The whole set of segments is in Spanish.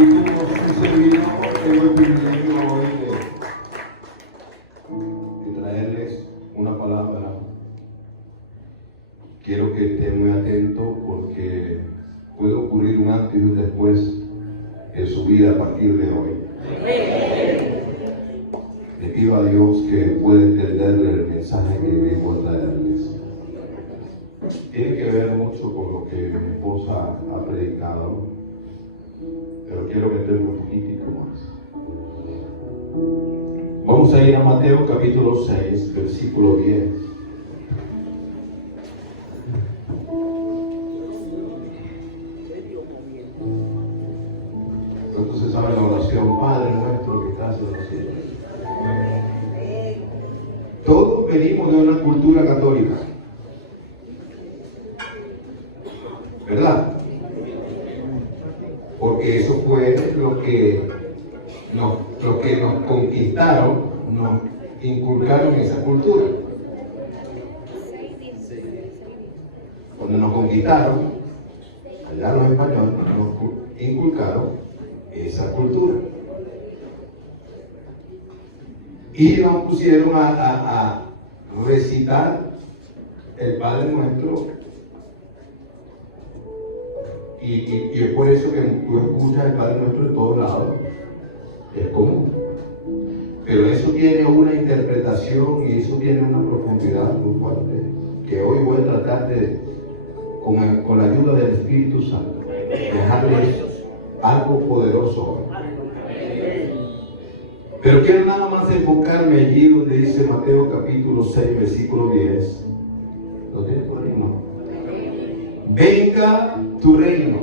Y como su servidor, tengo el privilegio hoy de traerles una palabra. Quiero que estén muy atentos porque puede ocurrir un antes y un después en su vida a partir de hoy. Le pido a Dios que pueda entenderle el mensaje que vengo a traerles. Tiene que ver mucho con lo que mi esposa ha predicado, pero quiero meterme un poquitico más. Vamos a ir a Mateo capítulo 6, versículo 10. Entonces saben la oración: Padre nuestro que estás en los cielos. Todos venimos de una cultura católica, ¿verdad? Porque eso fue lo que nos conquistaron, nos inculcaron esa cultura. Cuando nos conquistaron, allá los españoles nos inculcaron esa cultura. Y nos pusieron a recitar el Padre Nuestro. Y es por eso que tú escuchas el Padre Nuestro en todos lados. Es común. Pero eso tiene una interpretación y eso tiene una profundidad muy fuerte, que hoy voy a tratar de, con la ayuda del Espíritu Santo, dejarles algo poderoso hoy. Pero quiero nada más enfocarme allí donde dice Mateo capítulo 6, versículo 10. ¿Lo tienes por ahí? No. Venga tu reino.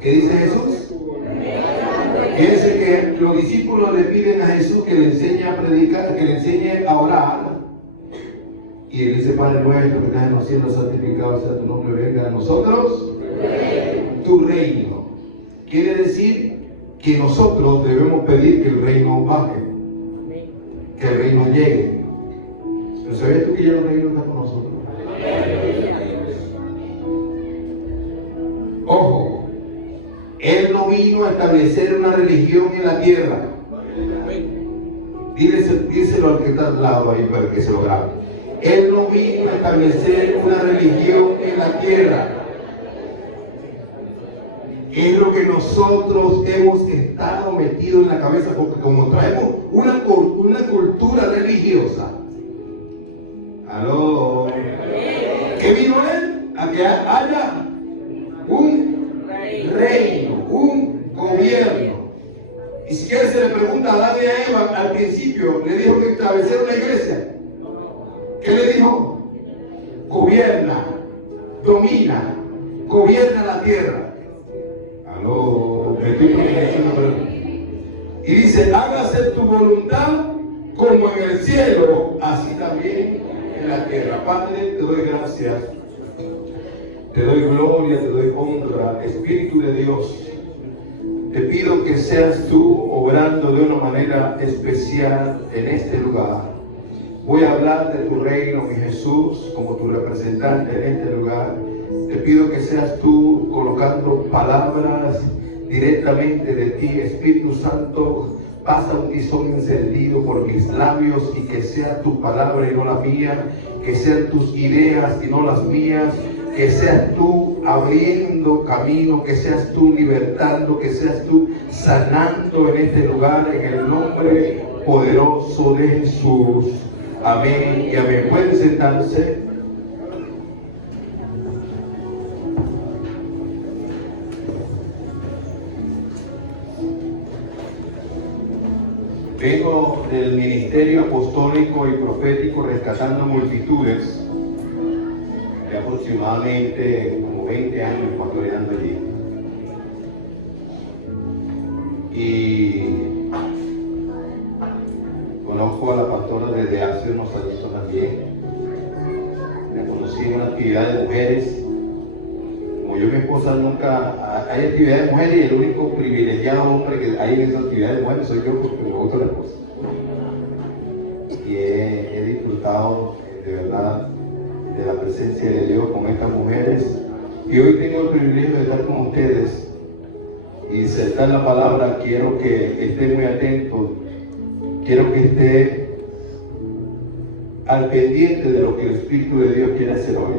¿Qué dice Jesús? Fíjense que los discípulos le piden a Jesús que le enseñe a predicar, que le enseñe a orar. Y él dice: Padre nuestro que estás en los cielos, santificado sea tu nombre, venga a nosotros tu reino. Quiere decir que nosotros debemos pedir que el reino baje, que el reino llegue. Pero ¿sabías tú que ya el reino está con nosotros? Ojo, Él no vino a establecer una religión en la tierra. Díselo al que está al lado ahí para que se lo grabe. Él no vino a establecer una religión en la tierra. Es lo que nosotros hemos estado metidos en la cabeza, porque como traemos una cultura religiosa. ¿Aló? ¿Qué vino Él? A que haya un reino, un gobierno. Y si quiere se le pregunta a Adán y a Eva al principio, le dijo que establecieron la iglesia. ¿Qué le dijo? Gobierna, domina, gobierna la tierra. Aló, me estoy diciendo. Y dice: hágase tu voluntad como en el cielo, así también en la tierra. Padre, te doy gracias. Te doy gloria, te doy honra, Espíritu de Dios. Te pido que seas tú obrando de una manera especial en este lugar. Voy a hablar de tu reino, mi Jesús, como tu representante en este lugar. Te pido que seas tú colocando palabras directamente de ti, Espíritu Santo. Pasa un tizón encendido por mis labios y que sea tu palabra y no la mía, que sean tus ideas y no las mías. Que seas tú abriendo camino, que seas tú libertando, que seas tú sanando en este lugar, en el nombre poderoso de Jesús. Amén y amén. ¿Pueden sentarse? Vengo del ministerio apostólico y profético Rescatando Multitudes. Aproximadamente como 20 años pastoreando allí. Y conozco a la pastora desde hace unos años también. La conocí en una actividad de mujeres. Como yo y mi esposa nunca hay actividad de mujeres, y el único privilegiado hombre que hay en esa actividad de mujeres soy yo, porque me gusta la esposa. Y he disfrutado de verdad de la presencia de Dios con estas mujeres, y hoy tengo el privilegio de estar con ustedes y se está en la palabra, quiero que esté muy atento, quiero que esté al pendiente de lo que el Espíritu de Dios quiere hacer hoy.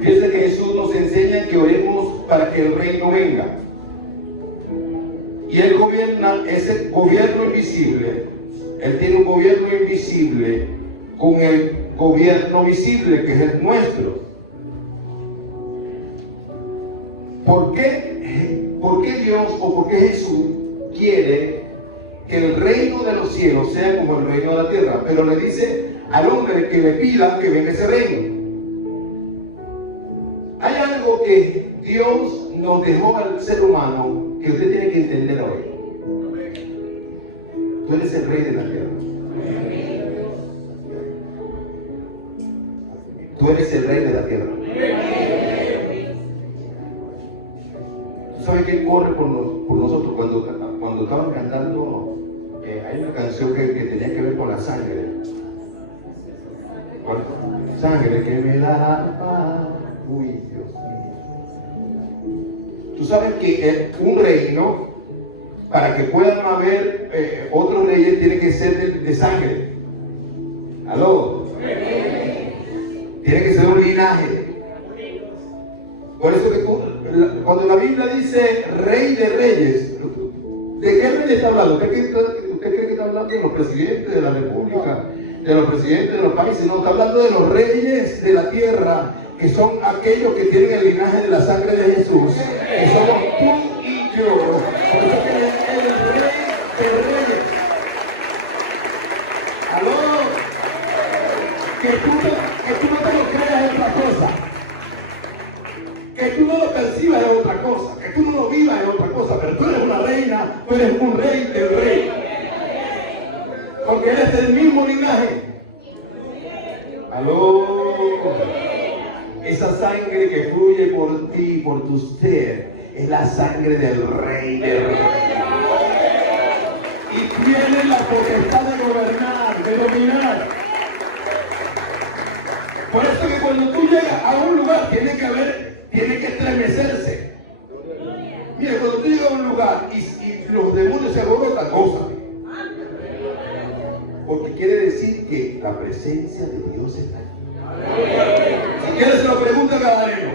Fíjense que Jesús nos enseña que oremos para que el reino venga. Y Él gobierna ese gobierno invisible. Él tiene un gobierno invisible con el gobierno visible, que es el nuestro. ¿Por qué Dios o por qué Jesús quiere que el reino de los cielos sea como el reino de la tierra? Pero le dice al hombre que le pida que venga ese reino. Hay algo que Dios nos dejó al ser humano que usted tiene que entender hoy. Tú eres el rey de la tierra. Tú eres el rey de la tierra. ¿Tú sabes quién corre por nosotros cuando estaban cantando? Hay una canción que tenía que ver con la sangre. ¿Cuál? Sangre que me da paz. Uy, Dios mío. Tú sabes que un reino, para que puedan haber otros reyes, tiene que ser de sangre. ¿Aló? Tiene que ser un linaje. Por eso que cuando la Biblia dice rey de reyes, ¿de qué rey está hablando? ¿Usted cree que está hablando de los presidentes de la república, de los presidentes de los países? No, está hablando de los reyes de la tierra, que son aquellos que tienen el linaje de la sangre de Jesús, que somos tú y yo. Por eso que es el rey de reyes. ¿Aló? Que tú no te lo creas es otra cosa. Que tú no lo percibas es otra cosa. Que tú no lo vivas es otra cosa. Pero tú eres una reina, tú eres un rey del rey. Porque eres del mismo linaje. ¿Aló? Esa sangre que fluye por ti, por tu ser, es la sangre del rey del rey. Y tiene la potestad de gobernar, de dominar. Por eso que cuando tú llegas a un lugar tiene que estremecerse. Mira, cuando tú llegas a un lugar y los demonios se alborotan, gózate. Porque quiere decir que la presencia de Dios está aquí. Si quieres se lo pregunta a Gadareno.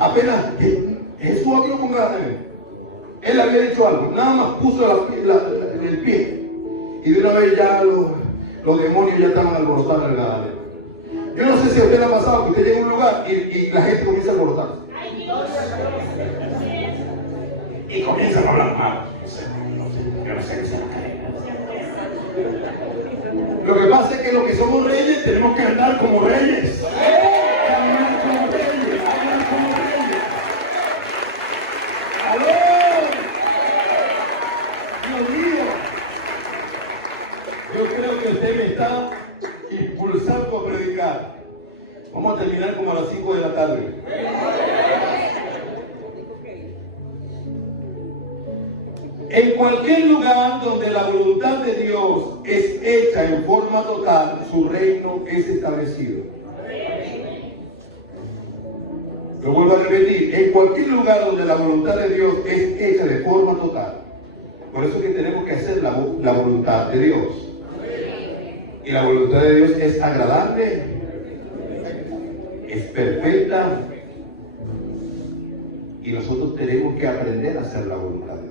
Apenas Jesús habló con Gadareno. Él había dicho algo, nada más puso el pie. Y de una vez ya los demonios ya estaban alborotados en el Gadareno. Yo no sé si a usted le ha pasado que usted llega a un lugar y la gente comienza a alborotarse. Y comienzan a hablar mal. Yo no sé qué será. Lo que pasa es que los que somos reyes tenemos que andar como reyes. Caminar como reyes, hablar como reyes. ¡Aló! Dios mío. Yo creo que usted me está impulsando a predicar. Vamos a terminar como a las 5 de la tarde. En cualquier lugar donde la voluntad de Dios es hecha en forma total, su reino es establecido. Lo vuelvo a repetir, en cualquier lugar donde la voluntad de Dios es hecha de forma total. Por eso que tenemos que hacer la voluntad de Dios. Y la voluntad de Dios es agradable, es perfecta, y nosotros tenemos que aprender a hacer la voluntad de Dios.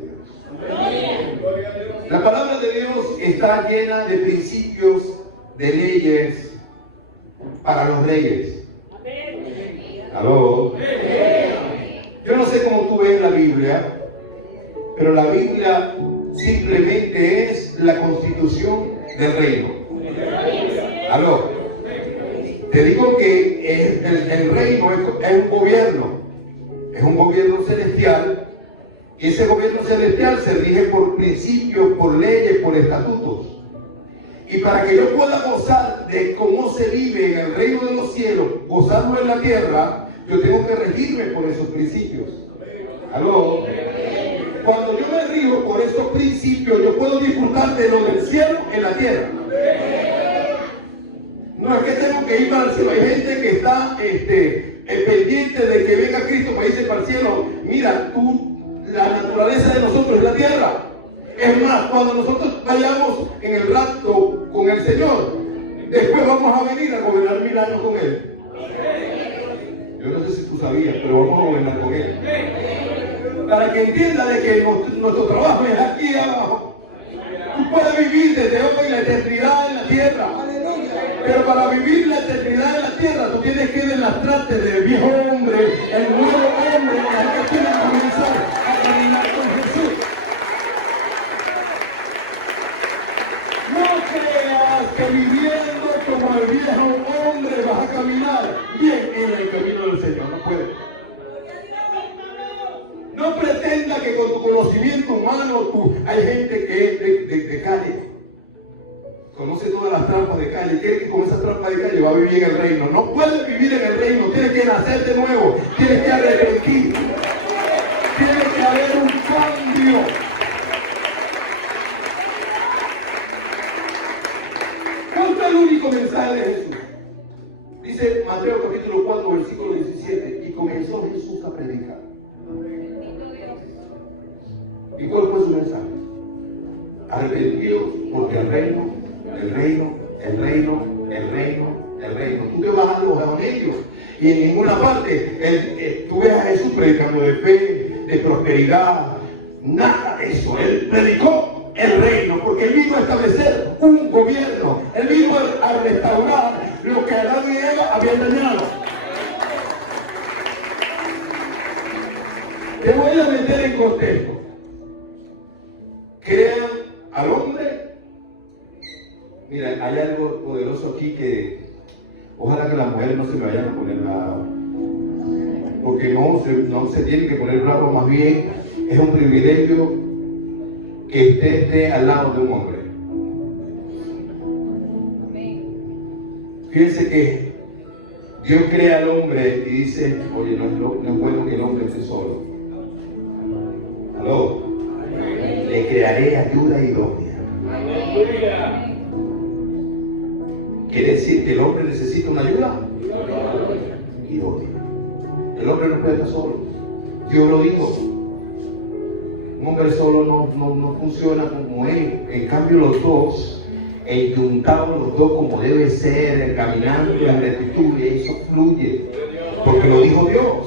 La palabra de Dios está llena de principios, de leyes para los reyes. ¿Aló? Yo no sé cómo tú ves la Biblia, pero la Biblia simplemente es la constitución del reino. ¿Aló? Te digo que el reino es un gobierno celestial. Y ese gobierno celestial se rige por principios, por leyes, por estatutos. Y para que yo pueda gozar de cómo se vive en el reino de los cielos, gozarlo en la tierra, yo tengo que regirme por esos principios. ¿Aló? Cuando yo me rijo por esos principios, yo puedo disfrutar de lo del cielo en la tierra. No es que tengo que ir para el cielo. Hay gente que está pendiente de que venga Cristo para irse para el cielo. Mira, la naturaleza naturaleza de nosotros es la tierra. Es más, cuando nosotros vayamos en el rapto con el Señor, después vamos a venir a gobernar 1000 años con Él. Yo no sé si tú sabías, pero vamos a gobernar con Él. Para que entienda de que nuestro trabajo es aquí abajo. Tú puedes vivir desde hoy la eternidad en la tierra. Pero para vivir la eternidad en la tierra, tú tienes que demostrarte del viejo hombre, el nuevo hombre, que tiene que comenzar a caminar con Jesús. No creas que viviendo como el viejo hombre vas a caminar bien en el camino del Señor. No puedes. No pretenda que con tu conocimiento humano hay gente que es de calle. Conoce todas las trampas de calle. Cree que con esas trampas de calle va a vivir en el reino. No puedes vivir en el reino. Tienes que nacer de nuevo. Tienes que arrepentir. Tiene que haber un cambio. ¿Cuál es el único mensaje de Jesús? Dice Mateo capítulo 4, versículo 17. Y comenzó Jesús a predicar. ¿Y cuál fue su mensaje? Arrepentidos porque el reino. Tú te vas a los evangelios y en ninguna parte tú ves a Jesús predicando de fe, de prosperidad, nada de eso. Él predicó el reino porque Él vino a establecer un gobierno. Él vino a restaurar lo que Adán y Eva habían dañado. Te voy a meter en contexto. Crean al hombre. Mira, hay algo poderoso aquí que ojalá que las mujeres no se me vayan a poner nada, porque no se tienen que poner bravos, más bien es un privilegio que esté al lado de un hombre. Fíjense que Dios crea al hombre y dice, oye, no es bueno que el hombre esté solo. ¿Aló? Le crearé ayuda idónea. Quiere decir que el hombre necesita una ayuda idónea. El hombre no puede estar solo. Dios lo dijo. Un hombre solo no funciona como él. En cambio los dos, enyuntados los dos como debe ser, caminando en rectitud, y eso fluye. Porque lo dijo Dios.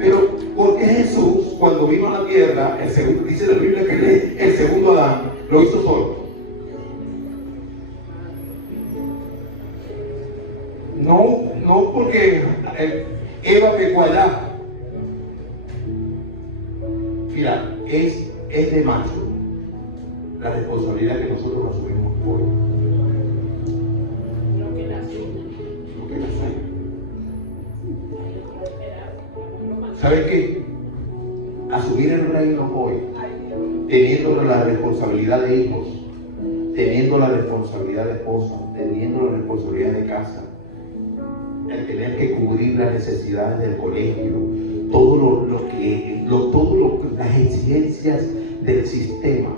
Pero ¿por qué Jesús, cuando vino a la tierra, dice la Biblia que el segundo Adán lo hizo solo? No porque Eva pecó allá. Mira, es de macho la responsabilidad que nosotros asumimos hoy. Lo que nació. ¿Sabes qué? Asumir el reino hoy, teniendo la responsabilidad de hijos, teniendo la responsabilidad de esposa, teniendo la responsabilidad de casa, el tener que cubrir las necesidades del colegio, las exigencias del sistema,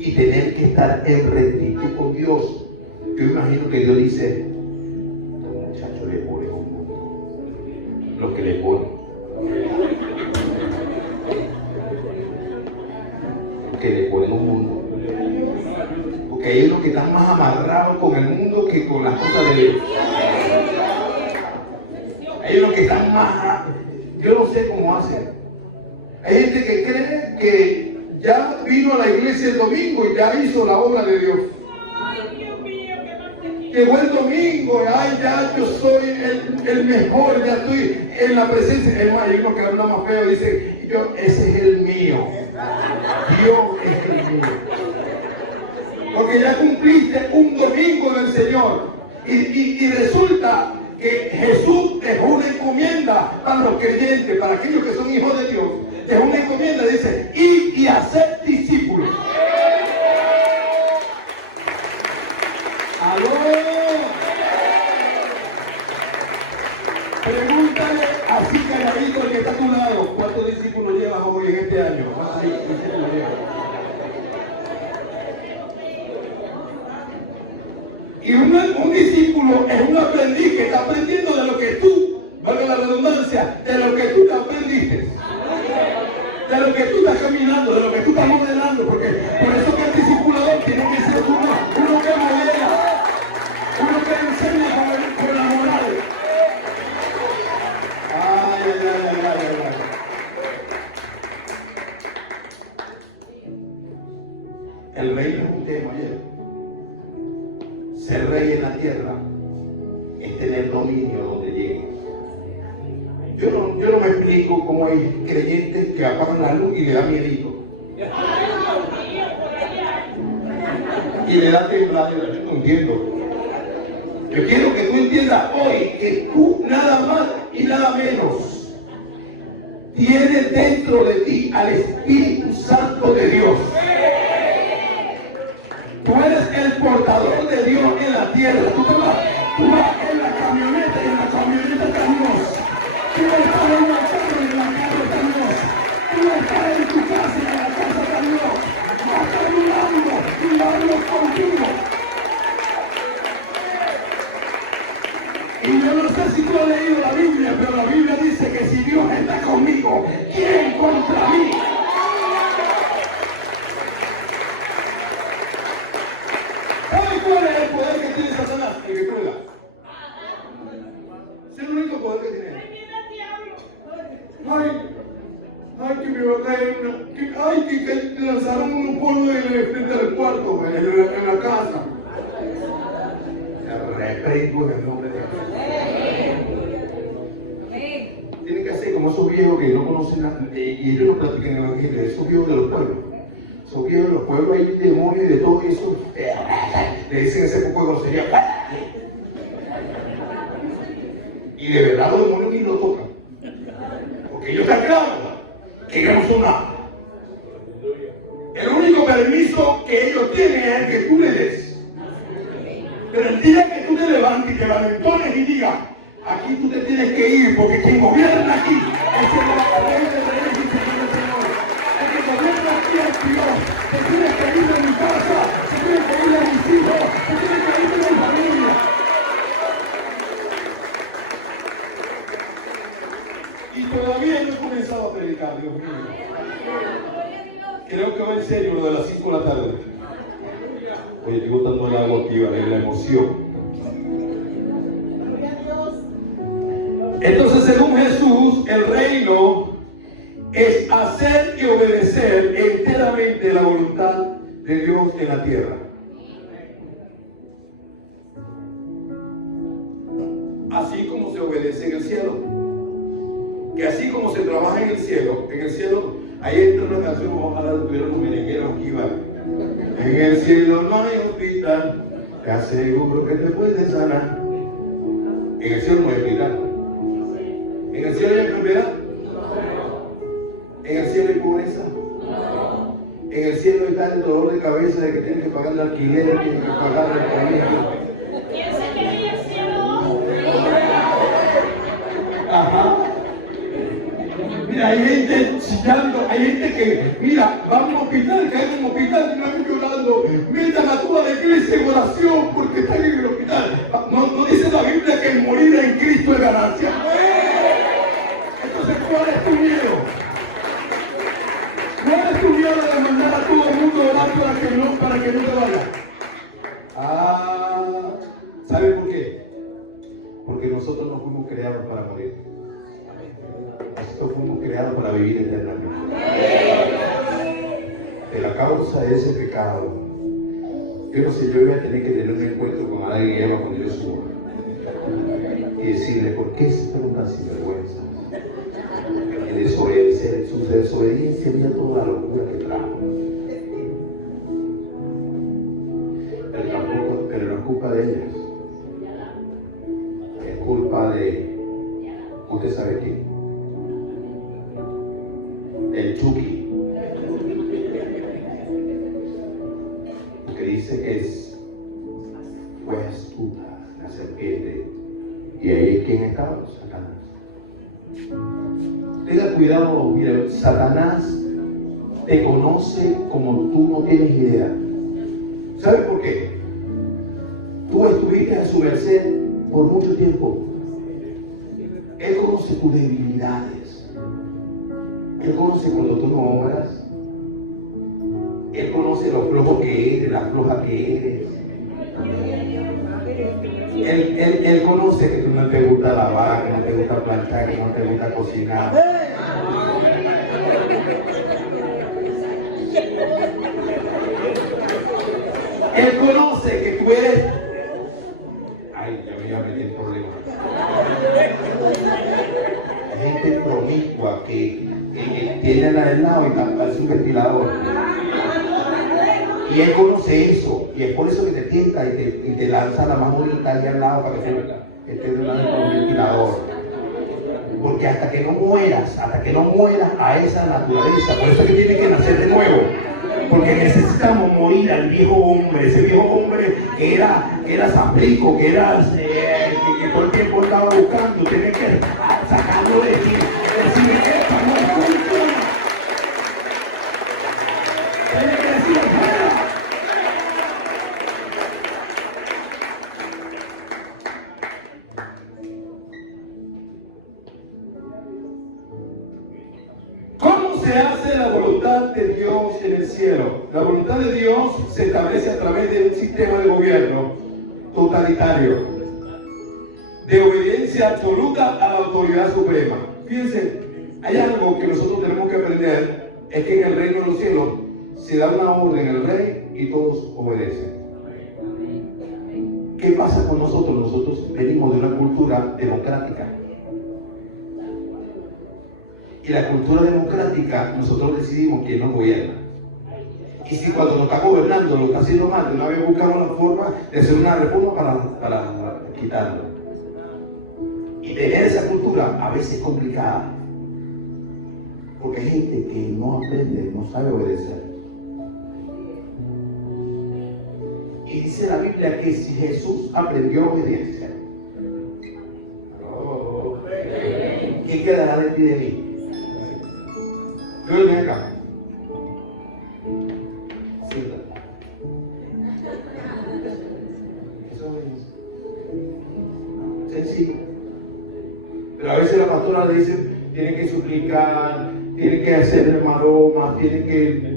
y tener que estar en rectitud con Dios. Yo imagino que Dios dice, los muchachos le ponen un mundo, lo que le ponen, un mundo, porque hay unos que están más amarrados con el mundo que con las cosas de Dios. Hay unos que están más, yo no sé cómo hacen. Hay gente que cree que ya vino a la iglesia el domingo y ya hizo la obra de Dios. Llegó el domingo, ay, ya yo soy el mejor, ya estoy en la presencia. Es más, hay uno que habla más feo, dice, ese es el mío. Dios es el mío. Porque ya cumpliste un domingo del Señor. Y resulta que Jesús dejó una encomienda para los creyentes, para aquellos que son hijos de Dios. Dejó una encomienda, dice, id y hacer discípulos. ¡Aló! Pregúntale así calladito al que está a tu lado, ¿cuántos discípulos llevas hoy en este año? ¿Cuántos discípulos llevas? Y un discípulo es un aprendiz que está aprendiendo de lo que tú, valga la redundancia, de lo que tú te aprendiste. de lo que tú estás caminando, de lo que tú estás modelando, porque por eso que el discipulador tiene que ser uno que modela, uno que enseña con la moral. Ay, ay, ay, ay, ay, ay. El reino es un tema ayer. Ser rey en la tierra es tener dominio donde llegue. Yo no me explico cómo hay creyentes que apagan la luz y le da miedito. Y le da tembladera. Yo no entiendo. Yo quiero que tú entiendas hoy que tú nada más y nada menos tienes dentro de ti al Espíritu Santo de Dios. Tú eres el portador de Dios en la tierra. Tú vas en la camioneta y en la camioneta está Dios. Tú estás en la carro y en la carro está Dios. Tú estás en tu casa y en la casa está Dios. Va a estar mirando contigo. Y yo no sé si tú has leído la Biblia, pero la Biblia dice que si Dios está conmigo, ¿quién contra mí? ¿Cuál es el poder que tiene Satanás? El que prueba. Es el único poder que tiene. Ay, que me va a caer una. Que lanzaron un polvo frente al cuarto, en la casa. Reprendo en el nombre de Dios. Tienen que hacer como esos viejos que no conocen nada, y ellos no practican el evangelio, esos viejos de los pueblos. Esos viejos de los pueblos hay demonios y de todo eso. Le dicen ese poco de grosería. Y de verdad los demonios ni lo tocan. Porque ellos están claros que ellos no son nada. El único permiso que ellos tienen es el que tú le des. Pero el día que tú te levantes y te lamentones y digas, aquí tú te tienes que ir, porque quien gobierna aquí es el rey de reyes y señor de señores. El que gobierna aquí es Dios. Se tiene que ir de mi casa, se tiene que ir de mis hijos, se tiene que ir de mi familia. Y todavía no he comenzado a predicar, Dios mío. Creo que va en serio lo de las 5 de la tarde. Oye, estoy botando el agua aquí, ¿vale? La emoción. Entonces, según Jesús, el reino es hacer y obedecer enteramente la voluntad de Dios en la tierra. Así como se obedece en el cielo. Que así como se trabaja en el cielo, ahí entra una canción, ojalá tuvieran los merengueros aquí, ¿vale? En el cielo no hay hospital, te aseguro que te puedes sanar. En el cielo no hay hospital. En el cielo hay enfermedad. En el cielo hay pobreza. En el cielo está el dolor de cabeza de que tienes que pagar el alquiler, tienes que pagar el colegio. ¿Quién se quería el cielo? Ajá. Mira, hay gente chillando, hay gente que, mira, va a un hospital, cae en un hospital y no hay llorando. Metan a toda la iglesia en oración porque están en el hospital. No dice la Biblia que el morir en Cristo es ganancia. Entonces, ¿cuál es tu miedo? ¿Cuál es tu miedo de mandar a todo el mundo a orar para que no te vaya? ¿Sabe por qué? Porque nosotros no fuimos creados para morir. Nosotros fuimos creados para vivir eternamente. De la causa de ese pecado, yo no sé, yo voy a tener que tener un encuentro con Adán y Eva cuando yo suba y decirle, ¿por qué se fueron tan sinvergüenza? Su desobediencia mira toda la locura que trajo. Pero no es culpa de ellas, es culpa de, usted sabe quién, el Chucky, que dice que fue astuta la serpiente, y ahí es quien estaba, Satanás. Tenga cuidado, mira, Satanás te conoce como tú no tienes idea. ¿Sabes por qué? Tú estuviste a su merced por mucho tiempo. Él conoce tus debilidades. Él conoce cuando tú no obras. Él conoce lo flojo que eres, la floja que eres. Él conoce que tú no te gusta lavar, que no te gusta planchar, que no te gusta cocinar. Él conoce que tú eres... Ay, ya me iba a meter en problemas. Hay gente promiscua que tiene la del lado y parece un ventilador. Y él conoce eso, y es por eso que te tienta y te lanza la más bonita allá al lado para que esté de lado con un ventilador. Porque hasta que no mueras a esa naturaleza, por eso es que tienes que nacer de nuevo. Porque necesitamos morir al viejo hombre, ese viejo hombre que era saprico, que todo el tiempo estaba buscando, tienes que sacarlo de ti, decir, esta no funciona. Tienes que decir, fuera. ¿Cómo se hace la voluntad de Dios en el cielo? La voluntad de Dios se establece a través de un sistema de gobierno totalitario, de obediencia absoluta a la autoridad suprema. Fíjense, hay algo que nosotros tenemos que aprender, es que en el reino de los cielos se da una orden al rey y todos obedecen. ¿Qué pasa con nosotros? Nosotros venimos de una cultura democrática. Y la cultura democrática, nosotros decidimos quién nos gobierna. Y si cuando nos está gobernando lo está haciendo mal, de una vez buscamos la forma de hacer una reforma para quitarlo. Y tener esa cultura a veces es complicada. Porque hay gente que no aprende, no sabe obedecer. Y dice la Biblia que si Jesús aprendió obediencia, ¿quién quedará de ti de mí? Yo vengo acá. Siéntate. Eso es sencillo. Pero a veces la pastora le dice, tiene que suplicar, tiene que hacer maromas, tiene que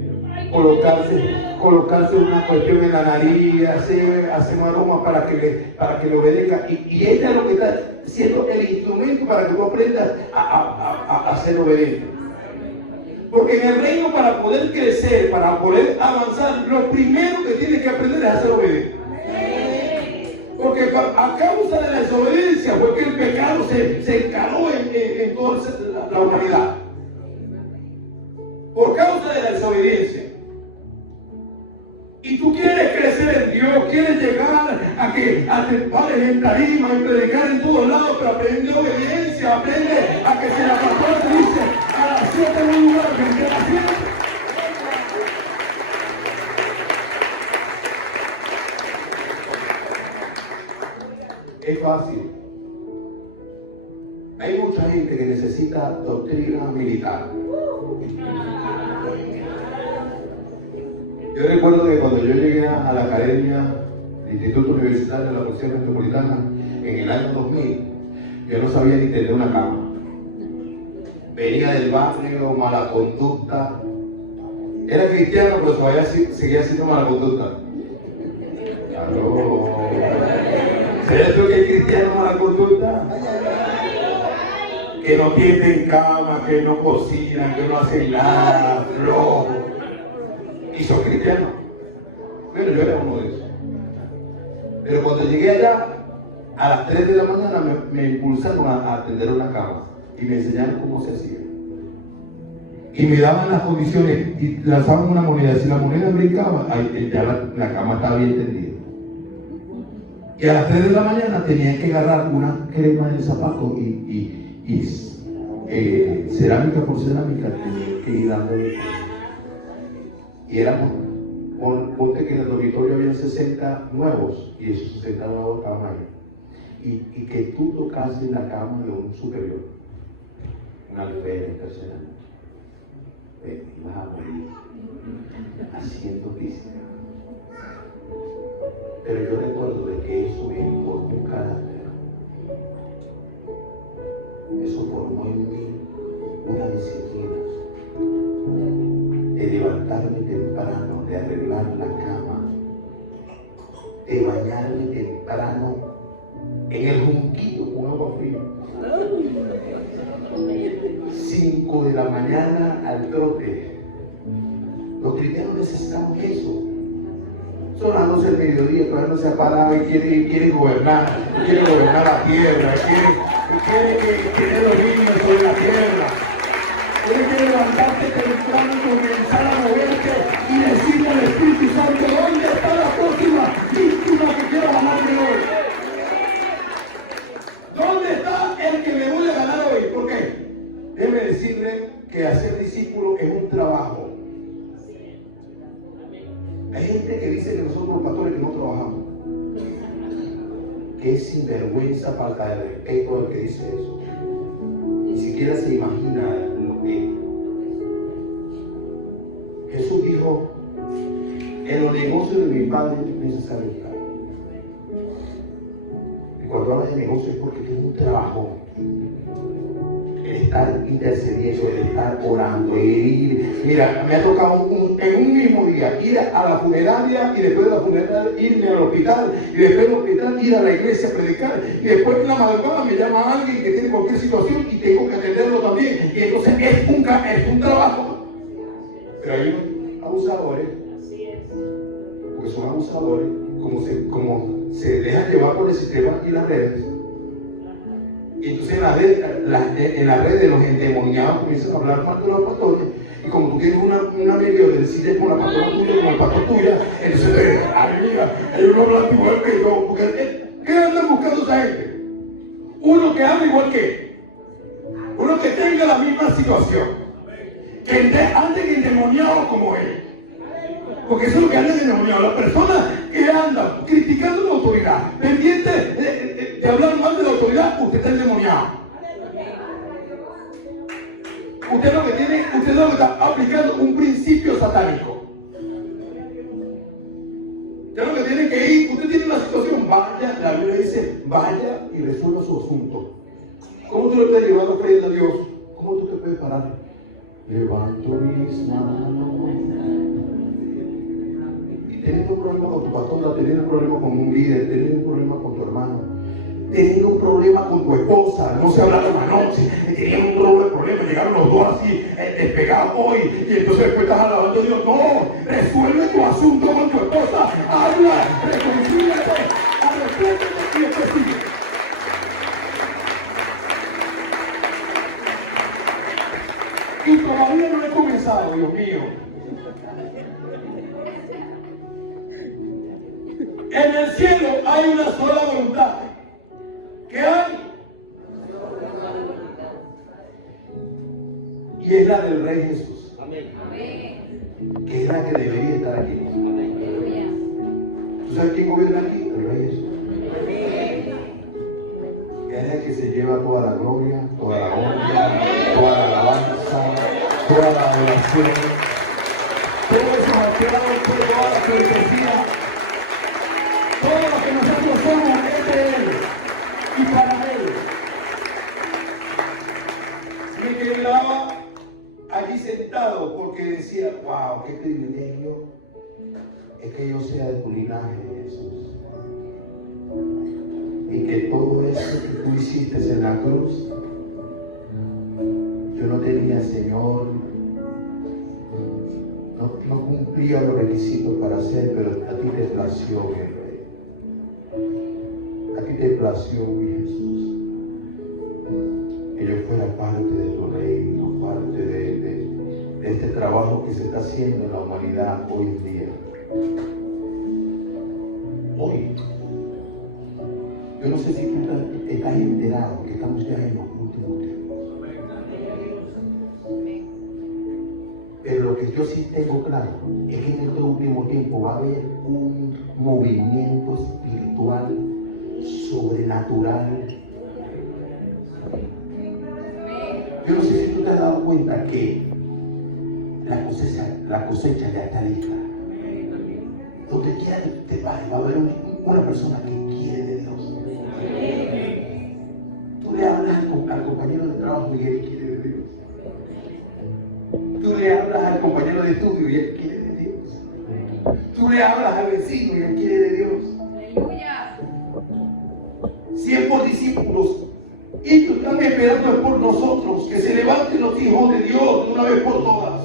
colocarse una cuestión en la nariz, hacer maromas para que le obedezca. Y ella es lo que está siendo el instrumento para que tú aprendas a ser obediente. Porque en el reino, para poder crecer, para poder avanzar, lo primero que tienes que aprender es a ser obediente. Porque a causa de la desobediencia fue que el pecado se encaró en toda la humanidad. Por causa de la desobediencia. Y tú quieres crecer en Dios, quieres llegar a te pares en tarima y predicar en todos lados, pero aprende obediencia, aprende a que si la pastora te dice a las 7 en un lugar, que esté a las 7. Es fácil. Hay mucha gente que necesita doctrina militar. Yo recuerdo que cuando yo llegué a la academia del Instituto Universitario de la Policía Metropolitana en el año 2000, yo no sabía ni tender una cama. Venía del barrio, mala conducta. Era cristiano, pero todavía seguía siendo mala conducta. Claro. ¿Sabes tú que es cristiano mala conducta? Que no tienden cama, que no cocinan, que no hacen nada, flojo. Y son cristianos. Bueno, yo era uno de esos. Pero cuando llegué allá, a las 3 de la mañana me impulsaron a atender una cama y me enseñaron cómo se hacía. Y me daban las condiciones y lanzaban una moneda. Si la moneda brincaba, ya la cama estaba bien tendida. Y a las 3 de la mañana tenía que agarrar una crema de zapato y cerámica por cerámica tenía que ir dándole. Y éramos, ponte que en el dormitorio había 60 nuevos y esos 60 nuevos estaban ahí. Y que tú tocases la cama de un superior, un alférez, tercera, ibas a morir haciendo física. Pero yo recuerdo de que eso me formó un carácter. Eso formó en mí una disciplina. de levantarme temprano, de arreglar la cama, de bañarme temprano en el junquillo con agua fría. 5 de la mañana al trote. Los cristianos necesitamos eso. Son las 12 del mediodía, todavía no se ha parado y quiere gobernar la tierra, quiere tener dominio sobre la tierra. Quiere levantarte temprano y comenzar a moverte y decirle al Espíritu Santo, ¿dónde está la próxima víctima que quiero ganarme hoy? ¿Dónde está el que me voy a ganar hoy? ¿Por qué? Déjeme decirle que hacer discípulo es un trabajo. Hay gente que dice que nosotros los pastores que no trabajamos. Que es sinvergüenza, falta de respeto el que dice eso. Ni siquiera se imagina lo que es. Jesús dijo, en los negocios de mi Padre es necesario estar. Y cuando hablas de negocios es porque tienes un trabajo. El estar intercediendo, el estar orando, el ir. Mira, me ha tocado en un mismo día ir a la funeraria y después de la funeraria irme al hospital y después del hospital ir a la iglesia a predicar y después en la madrugada me llama alguien que tiene cualquier situación y tengo que atenderlo también y entonces es un trabajo. Pero hay abusadores, porque son abusadores, como se dejan llevar por el sistema y las redes. Y entonces en las redes los endemoniados comienzan a hablar mal de los pastores. Y como tú tienes una medio de decirle con la pastora tuya, con el pastor tuya, entonces, ay, mira, ellos no hablan igual que yo. Porque, ¿qué andan buscando esa gente? Uno que hable igual que él. Uno que tenga la misma situación. Que ande endemoniado como él. Porque eso es lo que anda endemoniado. La persona que anda criticando la autoridad, pendiente de hablar mal de la autoridad, usted está endemoniado. Usted lo que está aplicando un principio satánico. Usted lo que tiene que ir, usted tiene una situación, vaya, la Biblia dice, vaya y resuelva su asunto. ¿Cómo tú le puedes llevar la frente a Dios? ¿Cómo tú te puedes parar? Levanto mis manos. Y teniendo un problema con tu pastora, teniendo un problema con un líder, teniendo un problema con tu hermano, teniendo un problema con tu esposa, no se hablaron anoche, tenían un problema, llegaron los dos así, despegados hoy, y entonces después estás alabando a Dios. No, resuelve tu asunto con tu esposa, habla, reconcíliate, arrepiéntete y después sigue. Y todavía no he comenzado, Dios mío. En el cielo hay una sola voluntad. ¿Qué hay? Y es la del Rey Jesús. Que es la que debería estar aquí. ¿Tú sabes quién gobierna aquí? El Rey Jesús. Es el que se lleva toda la gloria, toda la honra, toda la alabanza, toda la adoración. Todo eso alterado, toda la cortesía. Todo lo que nosotros somos es de Él y para Él. Me quedaba allí sentado porque decía, wow, qué privilegio es que yo sea del linaje de Jesús. Y que todo eso que tú hiciste en la cruz, yo no tenía, Señor, no cumplía los requisitos para hacer, pero a ti te plació, mi Rey. A ti te plació, mi Jesús, que yo fuera parte de tu reino, parte de este trabajo que se está haciendo en la humanidad hoy en día. Hoy, yo no sé si tú estás enterado que estamos ya en los últimos tiempos. Pero lo que yo sí tengo claro es que en este último tiempo va a haber un movimiento espiritual sobrenatural. Yo no sé si tú te has dado cuenta que la cosecha ya está lista. Donde quiera que te pares, va a haber una persona que quiere de Dios. Tú le hablas al compañero de trabajo y él quiere de Dios. Tú le hablas al compañero compañero de estudio y él quiere de Dios. Tú le hablas al vecino y él quiere de Dios. Aleluya. 100 discípulos. Y ellos están esperando por nosotros que se levanten los hijos de Dios de una vez por todas.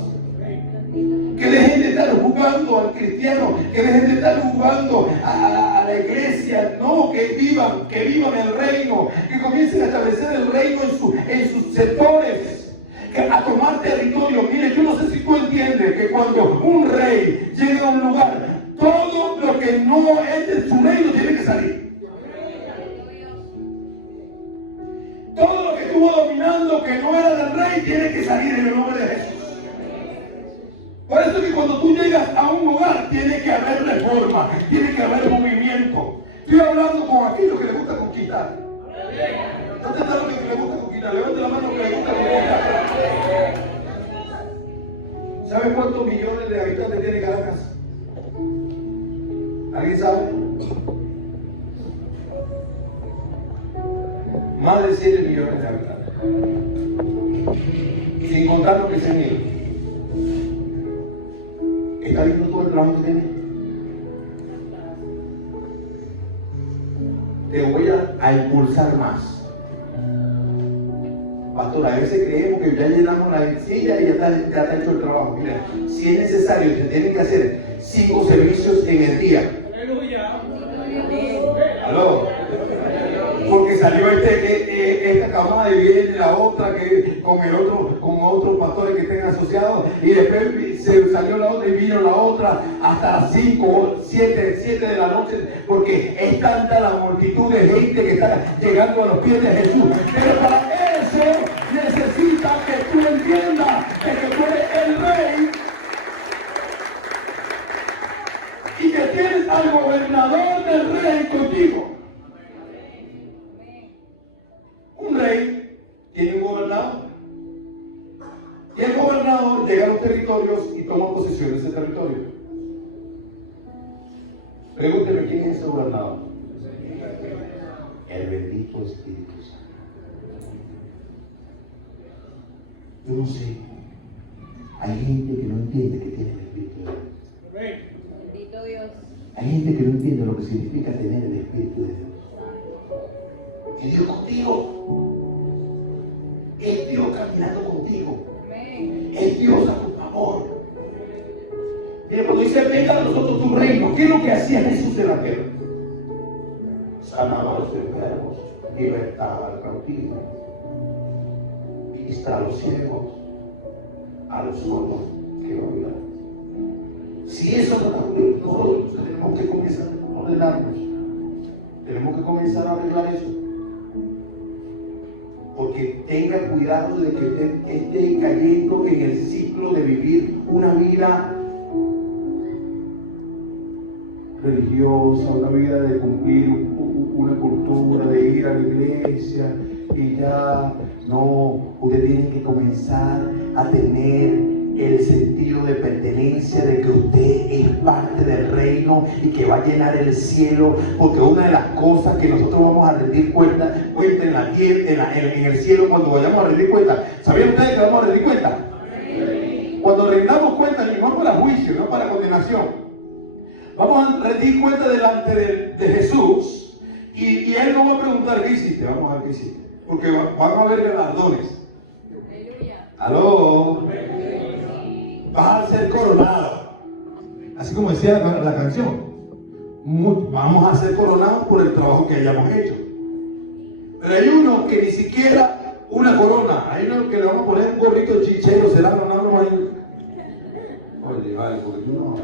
Que dejen de estar jugando al cristiano, que dejen de estar jugando a la iglesia, no, que vivan el reino, que comiencen a establecer el reino en sus sectores, a tomar territorio. Mire, yo no sé si tú entiendes que cuando un rey llega a un lugar, todo lo que no es de su reino tiene que salir. Todo lo que estuvo dominando que no era del rey tiene que salir en el nombre de Jesús. Por eso es que cuando tú llegas a un lugar tiene que haber reforma, tiene que haber movimiento. Estoy hablando con aquellos que les gusta conquistar. ¿Dónde está lo que le gusta conquistar? Levante la mano que le gusta conquistar. ¿Sabe cuántos millones de habitantes tiene Caracas? ¿Alguien sabe? Más de 7 millones de habitantes. Sin contar lo que se niega. ¿Está viendo todo el trabajo que tiene? Te voy a impulsar más. Pastor, a veces creemos que ya llenamos la silla y ya está hecho el trabajo. Mira, si es necesario, se tienen que hacer 5 servicios en el día. Aleluya. ¿Aló? Porque salió esta camada y viene la otra que con otros pastores que estén asociados, y después se salió la otra y vino la otra hasta las 5, 7 de la noche, porque es tanta la multitud de gente que está llegando a los pies de Jesús. Pero para eso necesita que tú entiendas que tú eres el rey y que tienes al gobernador del rey contigo. Un rey tiene un gobernador. Y el gobernador llega a los territorios y toma posesión de ese territorio. Pregúnteme quién es ese gobernador. El bendito Espíritu Santo. Yo no sé. Hay gente que no entiende que tiene el Espíritu de Dios. Bendito Dios. Hay gente que no entiende lo que significa tener el Espíritu de Dios. Es Dios contigo. Es Dios caminando contigo. Es Dios a tu favor. Mira, cuando dice venga a nosotros tu reino, ¿qué es lo que hacía Jesús en la tierra? Sanaba a los enfermos, libertaba al cautivo, vista a los ciegos, a los sordos que no oigan. Si eso no está ocurriendo, nosotros tenemos que comenzar a ordenarnos. Tenemos que comenzar a arreglar eso. Porque tengan cuidado de que estén cayendo en el ciclo de vivir una vida religiosa, una vida de cumplir una cultura, de ir a la iglesia y ya no. Ustedes tienen que comenzar a tener el sentido de pertenencia, de que usted es parte del reino y que va a llenar el cielo, porque una de las cosas que nosotros vamos a rendir cuenta en la tierra, en el cielo, cuando vayamos a rendir cuenta. ¿Sabían ustedes que vamos a rendir cuenta? Cuando rendamos cuenta, no para juicio, no para condenación, vamos a rendir cuenta delante de Jesús, y Él nos va a preguntar qué hiciste. Vamos a ver qué hiciste, porque van a haber galardones. ¿Aló? Vas a ser coronado, así como decía la canción. Vamos a ser coronados por el trabajo que hayamos hecho. Pero hay uno que ni siquiera una corona, hay uno que le vamos a poner un gorrito de chichero, será no más. Oye, vale, porque tú no.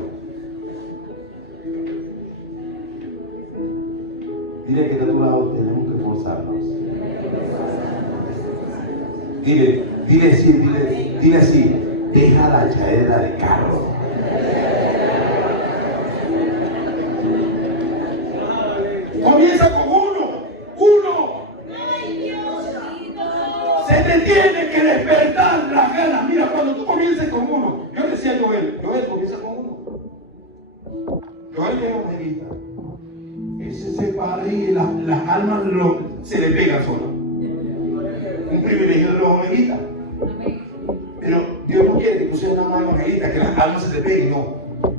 Dile que de tu lado tenemos que esforzarnos. Dile así, deja la chaedra de carro. Comienza con uno. Se te tiene que despertar las ganas. Mira, cuando tú comiences con uno, yo decía a Joel comienza con uno. Joel es evangelista. Ese se para y las almas se le pegan solas. Un privilegio de los evangelistas. Pero Dios no quiere que tú seas una más evangelista, que las almas se te peguen, no.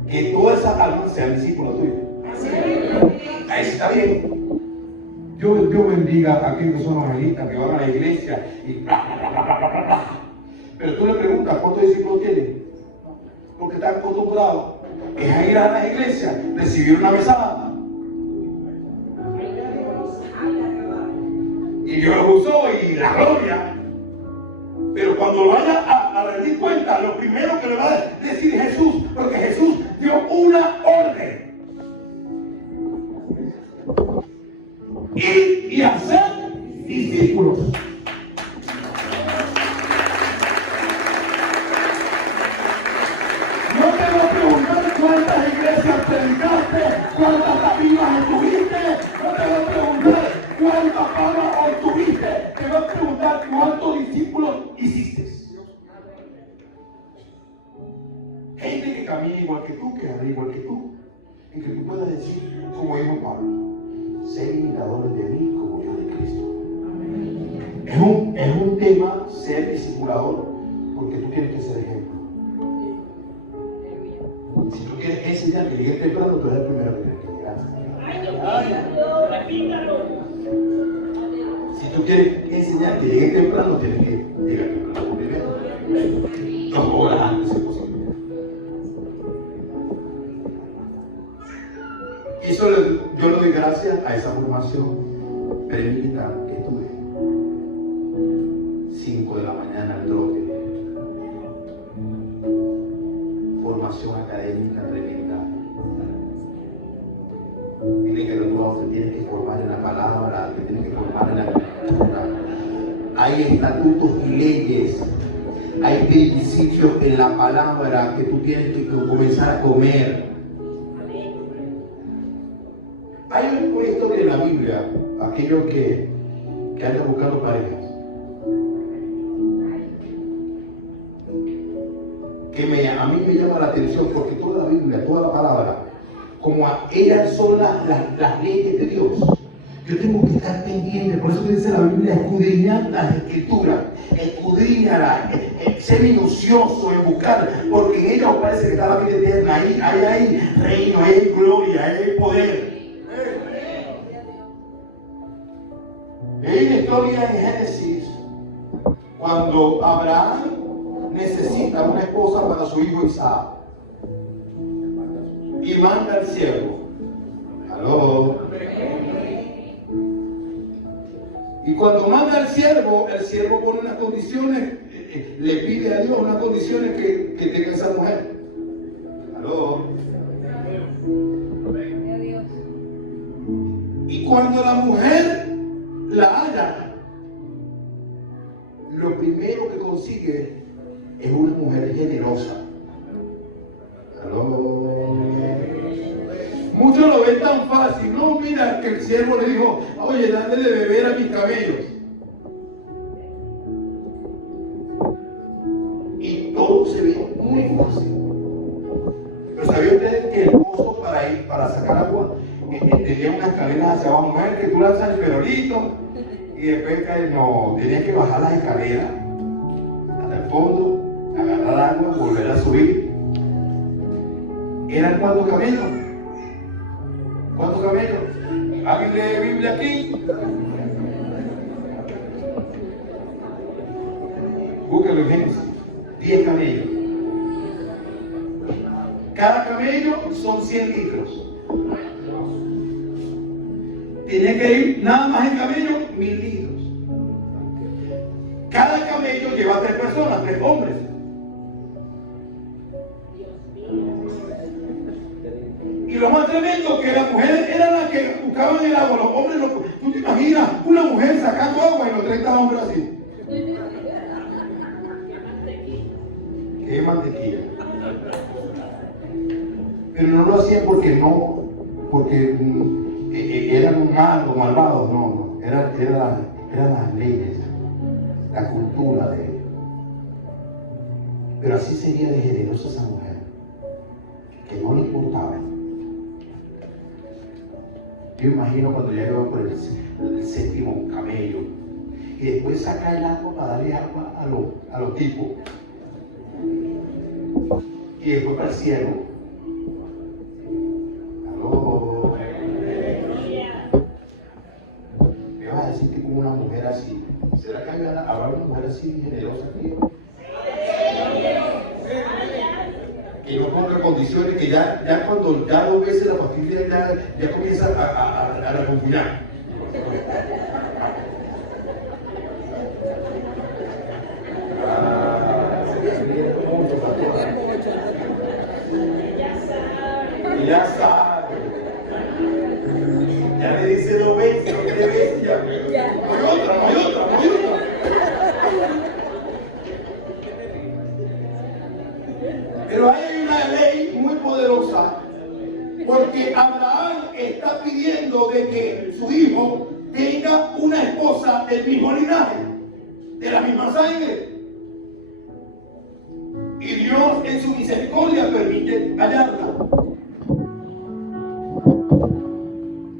Que todas esas almas sean discípulos tuyos. Ahí está bien. Dios bendiga a aquellos que son evangelistas, que van a la iglesia y bla, bla, bla, bla, bla, bla. Pero tú le preguntas, ¿cuántos discípulos tienen? Porque están acostumbrados es a ir a las iglesias, recibir una mesada. Y Dios los usó y la gloria. Pero cuando lo vaya a rendir cuenta, lo primero que le va a decir Jesús, porque Jesús dio una orden. Ir y hacer discípulos. No te voy a preguntar cuántas iglesias predicaste, cuántas tabinas estuviste, no te voy a preguntar cuánta fama obtuviste, te voy a preguntar cuántos discípulos hiciste. Gente que camina igual que tú, que habla igual que tú, y que tú puedas decir, como dijo Pablo, ser imitadores de mí como yo de Cristo. Es un tema ser discipulador, porque tú tienes que ser ejemplo. Si tú quieres enseñar que llegues temprano, tú eres el primero que tienes que llegar. Si tú quieres enseñar que llegues temprano, tienes que llegar temprano primero. 2 horas antes, si es posible. Y eso yo le doy gracias a esa formación premilitar que tuve. 5 de la mañana al trote. Formación académica tremenda. Dile que el otro lado se tiene que formar en la palabra, se tiene que formar en la cultura. Hay estatutos y leyes, hay principios en la palabra que tú tienes que comenzar a comer. Hay una historia en la Biblia, aquellos que andan buscando parejas, que a mí me llama la atención, porque toda la Biblia, toda la palabra, como ellas son las leyes de Dios, yo tengo que estar pendiente. Por eso dice la Biblia, escudriñar las escrituras, escudriñarlas, ser minucioso en buscar, porque en ellas parece que está la vida eterna. Ahí hay reino, ahí hay gloria, ahí hay poder. Hay una historia en Génesis cuando Abraham necesita una esposa para su hijo Isaac y manda al siervo. ¿Aló? Y cuando manda al siervo, el siervo pone unas condiciones, le pide a Dios unas condiciones que tenga esa mujer. ¿Aló? Y cuando la mujer la halla, lo primero que consigue es una mujer generosa. ¿Aló? Muchos lo ven tan fácil. No, mira que el siervo le dijo, oye, dale de beber a mis camellos. Y todo se ve muy fácil. Pero ¿sabía usted que el pozo para sacar agua tenía unas escaleras hacia abajo? No es que tú lanzas el perolito y después caes, no, tenías que bajar las escaleras hasta el fondo, agarrar agua, volver a subir. ¿Eran cuántos camellos? ¿Cuántos camellos? ¿Alguien lee Biblia aquí? Búsquelo en Génesis. 10 camellos. Cada camello son 100 litros. Tiene que ir nada más en camello 1000 litros. Cada camello lleva 3 personas, 3 hombres. Y lo más tremendo que las mujeres eran las que buscaban el agua, los hombres no. ¿Tú te imaginas una mujer sacando agua y los 30 hombres así? ¡Qué mantequilla! Pero no lo hacían porque eran malos, malvados, no. Eran las leyes, la cultura de ellos. Pero así sería de generosa esa mujer, que no le importaba. Yo imagino cuando ya iba por el séptimo camello y después saca el agua para darle agua a los tipos. y después para el cielo. Aló. Me vas a decir que como una mujer así, ¿será que habrá una mujer así generosa aquí? Que no ponga condiciones, que ya cuando ya 2 veces la pastilla ya comienza a refunfuñar. Y ya sabe. Ya le dice 2 veces, 3 veces, ya. No hay otra. Pero hay una ley muy poderosa, porque Abraham está pidiendo de que su hijo tenga una esposa del mismo linaje, de la misma sangre. Y Dios en su misericordia permite hallarla.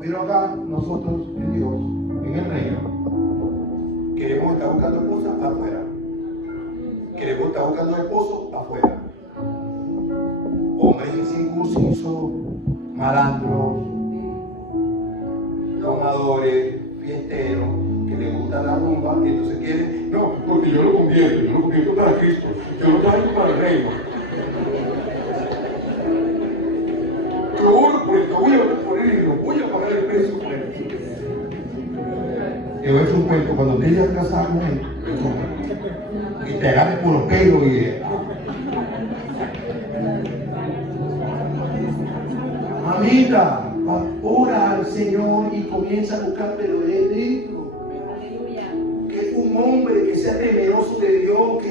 Pero acá nosotros en Dios, en el reino, queremos estar buscando esposas afuera. Queremos estar buscando esposos afuera. Hombres incircuncisos, malandros, tomadores, fiesteros, que les gusta la rumba, y entonces quieren, no, porque yo lo convierto para Cristo, yo lo traigo para el reino. Yo oro por esto, voy a orar por él y lo voy a pagar el precio por él. Te voy a hacer un cuento, cuando te hayas casado con él, y te agarres por los pelos y mamita, ora al Señor y comienza a buscar, pero de dentro. Que es un hombre que sea temeroso de Dios, que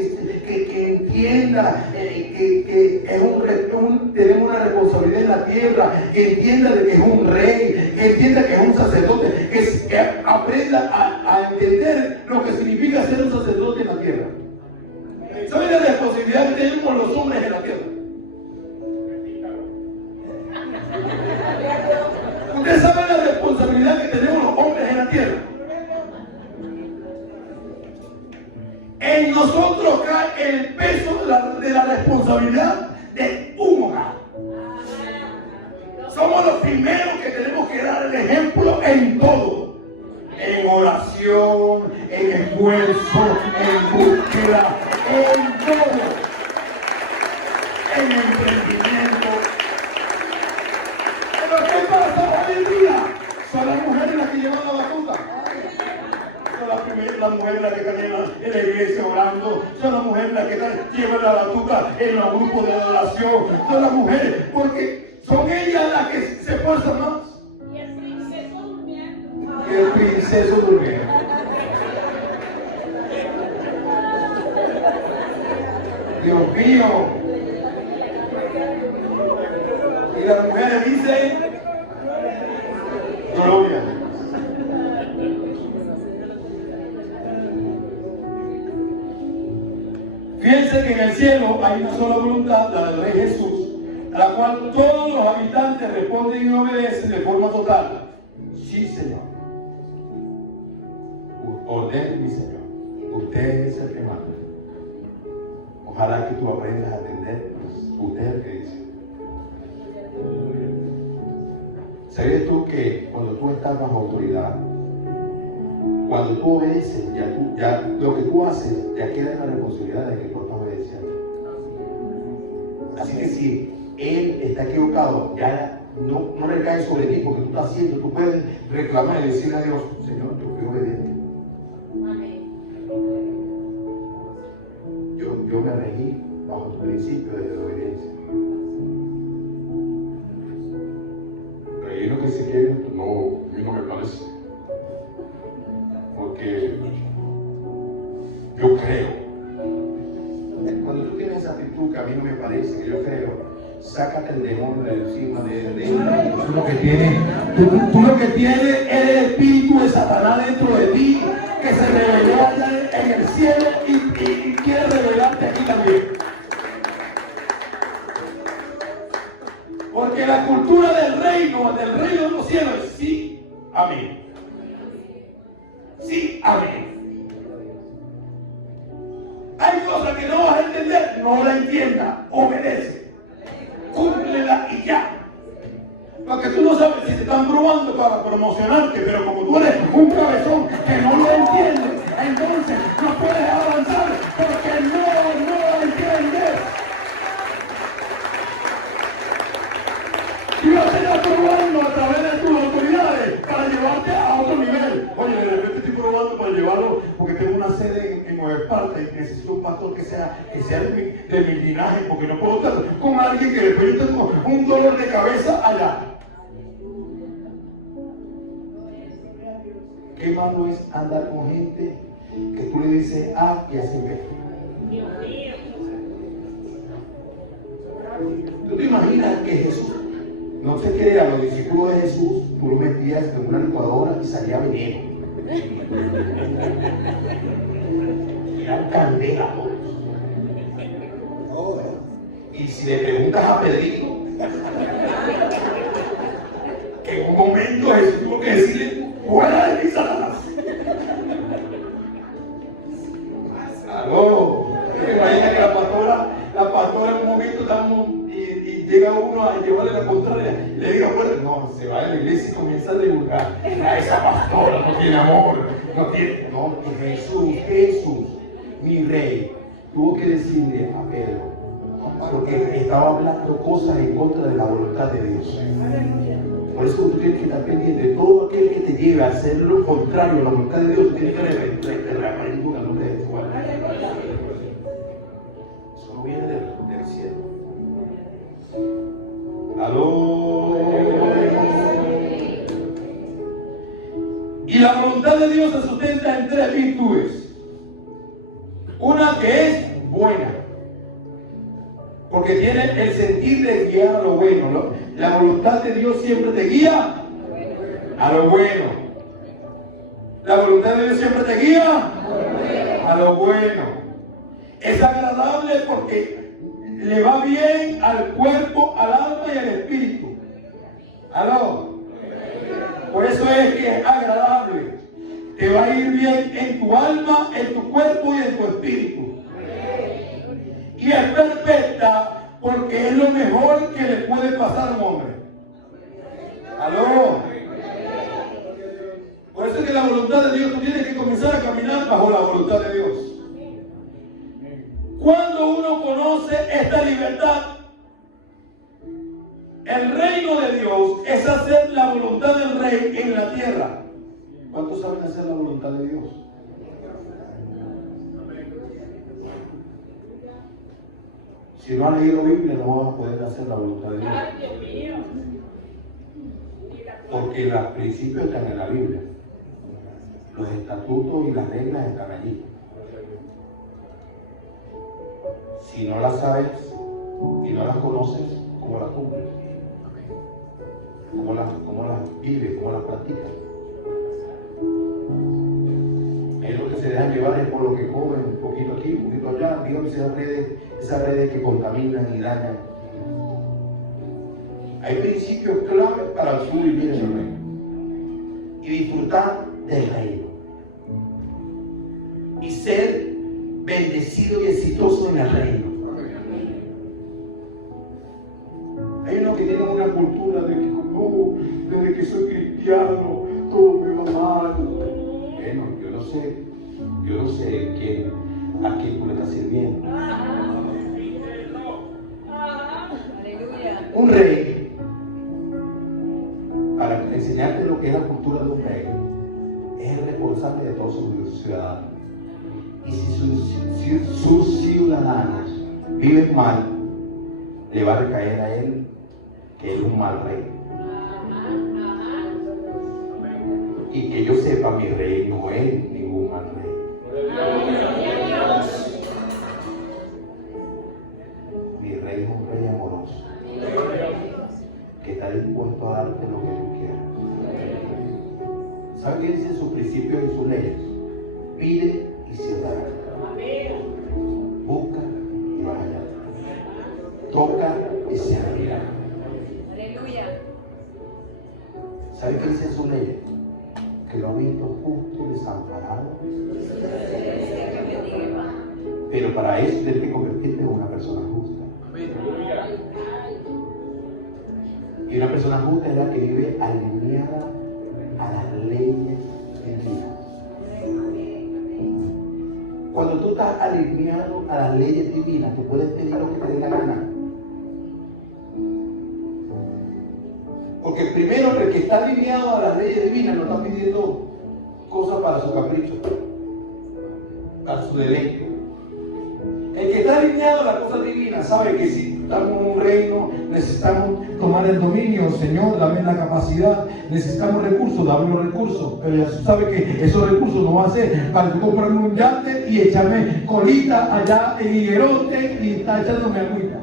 entienda que tenemos una responsabilidad en la tierra, que entienda de que es un rey, que entienda que es un sacerdote, que aprenda a entender lo que significa ser un sacerdote en la tierra. ¿Saben la responsabilidad que tenemos los hombres en la tierra? ¿Ustedes saben la responsabilidad que tenemos los hombres en la tierra? En nosotros cae el peso de la responsabilidad de un hogar. Somos los primeros que tenemos que dar el ejemplo en todo. En oración, en esfuerzo, en búsqueda, en todo. En emprendimiento. Pero ¿qué pasa hoy en día? Son las mujeres las que llevan la batuta. Son las mujeres las que están en la iglesia orando. Son las mujeres las que llevan la batuta en los grupos de adoración. Son las mujeres, porque son ellas las que se esfuerzan más. Y el princeso durmiendo. Y el princeso durmiendo. Dios mío. Y las mujeres dicen, gloria. Fíjense que en el cielo hay una sola voluntad, la del Rey Jesús, a la cual todos los habitantes responden y obedecen de forma total. Sí, Señor. Ordene, mi Señor. Usted es el que manda. Ojalá que tú aprendas a atender. Usted es el que dice. ¿Sabes tú que cuando tú estás bajo autoridad, cuando tú obedeces, ya lo que tú haces, ya queda en la responsabilidad de que tú estás obedeciendo? Así que si él está equivocado, ya no recae sobre ti porque tú estás haciendo, tú puedes reclamar y decirle a Dios, Señor, yo fui obediente. Yo me regí bajo tu principio de obediencia. Pero hay uno que se quiere, no, a mí no me parece. Porque yo creo. Cuando tú tienes esa actitud que a mí no me parece, que yo creo, sácate el demonio de encima de él. Tú lo que tienes, tú lo que tienes es el espíritu de Satanás dentro de ti, que se reveló allá en el cielo y quiere revelarte aquí también. Porque la cultura del reino de los cielos es sí, amén. Sí, amén. Hay cosas que no vas a entender, no la entienda, obedece. Cúmplela y ya. Porque tú no sabes si te están probando para promocionarte, pero como tú eres un cabezón que no lo entiende, entonces no puedes avanzar porque no lo entiendes. Dios te está probando a través de tus autoridades para llevarte a otro nivel. Oye, de repente estoy probando para llevarlo porque tengo una sede en Nueva Esparta y necesito un pastor que sea de mi linaje, porque no puedo estar con alguien que después yo tengo un dolor de cabeza allá. Qué malo es andar con gente que tú le dices A y así B. ¿Tú te imaginas que Jesús, no sé qué era, los discípulos de Jesús, tú lo metías en una licuadora y salía veneno? Eran candela todos. Y si le preguntas a Pedrito, que en un momento Jesús tuvo que decirle, fuera de mí, Satanás. Aló. Imagina que la pastora en un momento estamos y llega uno a llevarle la contraria, le diga, bueno, no, se va a la iglesia y comienza a divulgar. Esa pastora no tiene amor, no, Jesús, mi rey, tuvo que decirle a Pedro, porque estaba hablando cosas en contra de la voluntad de Dios. Por eso tú tienes que estar pendiente de todo aquel que te lleve a hacer lo contrario a la voluntad de Dios. Tú tienes que reprender el nombre de Dios. Eso no viene del cielo. Aló. Y la voluntad de Dios se sustenta en tres virtudes. Una que es buena, porque tiene el sentir de guiar a lo bueno, ¿no? La voluntad de Dios siempre te guía a lo bueno. La voluntad de Dios siempre te guía a lo bueno. Es agradable porque le va bien al cuerpo, al alma y al espíritu. ¿Aló? Por eso es que es agradable. Te va a ir bien en tu alma, en tu cuerpo y en tu espíritu. Y es perfecta porque es lo mejor que le puede pasar a un hombre. ¿Aló? Por eso es que la voluntad de Dios, tú tienes que comenzar a caminar bajo la voluntad de Dios. Cuando uno conoce esta libertad, el reino de Dios es hacer la voluntad del rey en la tierra. ¿Cuántos saben hacer la voluntad de Dios? Si no han leído Biblia, no van a poder hacer la voluntad de Dios. Porque los principios están en la Biblia. Los estatutos y las reglas están allí. Si no las sabes y no las conoces, ¿cómo las cumples? ¿Cómo las vives? ¿Cómo las practicas? Es lo que se dejan llevar es por lo que comen, un poquito aquí, un poquito allá. Dígame esas redes que contaminan y dañan. Hay principios claves para tú vivir en el reino y disfrutar del reino y ser bendecido y exitoso en el reino. Hay unos que tienen una cultura de que no, desde que soy cristiano todo me va mal. Bueno, yo no sé a quién tú le estás sirviendo. Un rey, para enseñarte lo que es la cultura de un rey, es el responsable de todos sus ciudadanos. Y si sus ciudadanos viven mal, le va a recaer a él que es un mal rey. Y que yo sepa, mi rey no es ningún mal rey. Mi rey es un rey amoroso, que está dispuesto a darte lo que tú quieras. ¿Sabe qué dicen sus principios y sus leyes? Pide y se dará. Busca y vas a hallar. Toca y se abrirá. Aleluya. ¿Sabe qué dicen sus leyes? Que lo ha visto justo desamparado Pero para eso tienes que convertirte en una persona justa. Y una persona justa es la que vive alineada a las leyes divinas. Cuando tú estás alineado a las leyes divinas, tú puedes pedir lo que te dé la gana. Porque primero, el que está alineado a las leyes divinas no está pidiendo cosas para su capricho, para su deleite. El que está alineado a las cosas divinas sabe que si estamos en un reino, necesitamos tomar el dominio. Señor, dame la capacidad. Necesitamos recursos, dame los recursos. Pero Jesús sabe que esos recursos no va a ser para yo comprarme un yate y echarme colita allá en Higuerote y estar echándome agüita.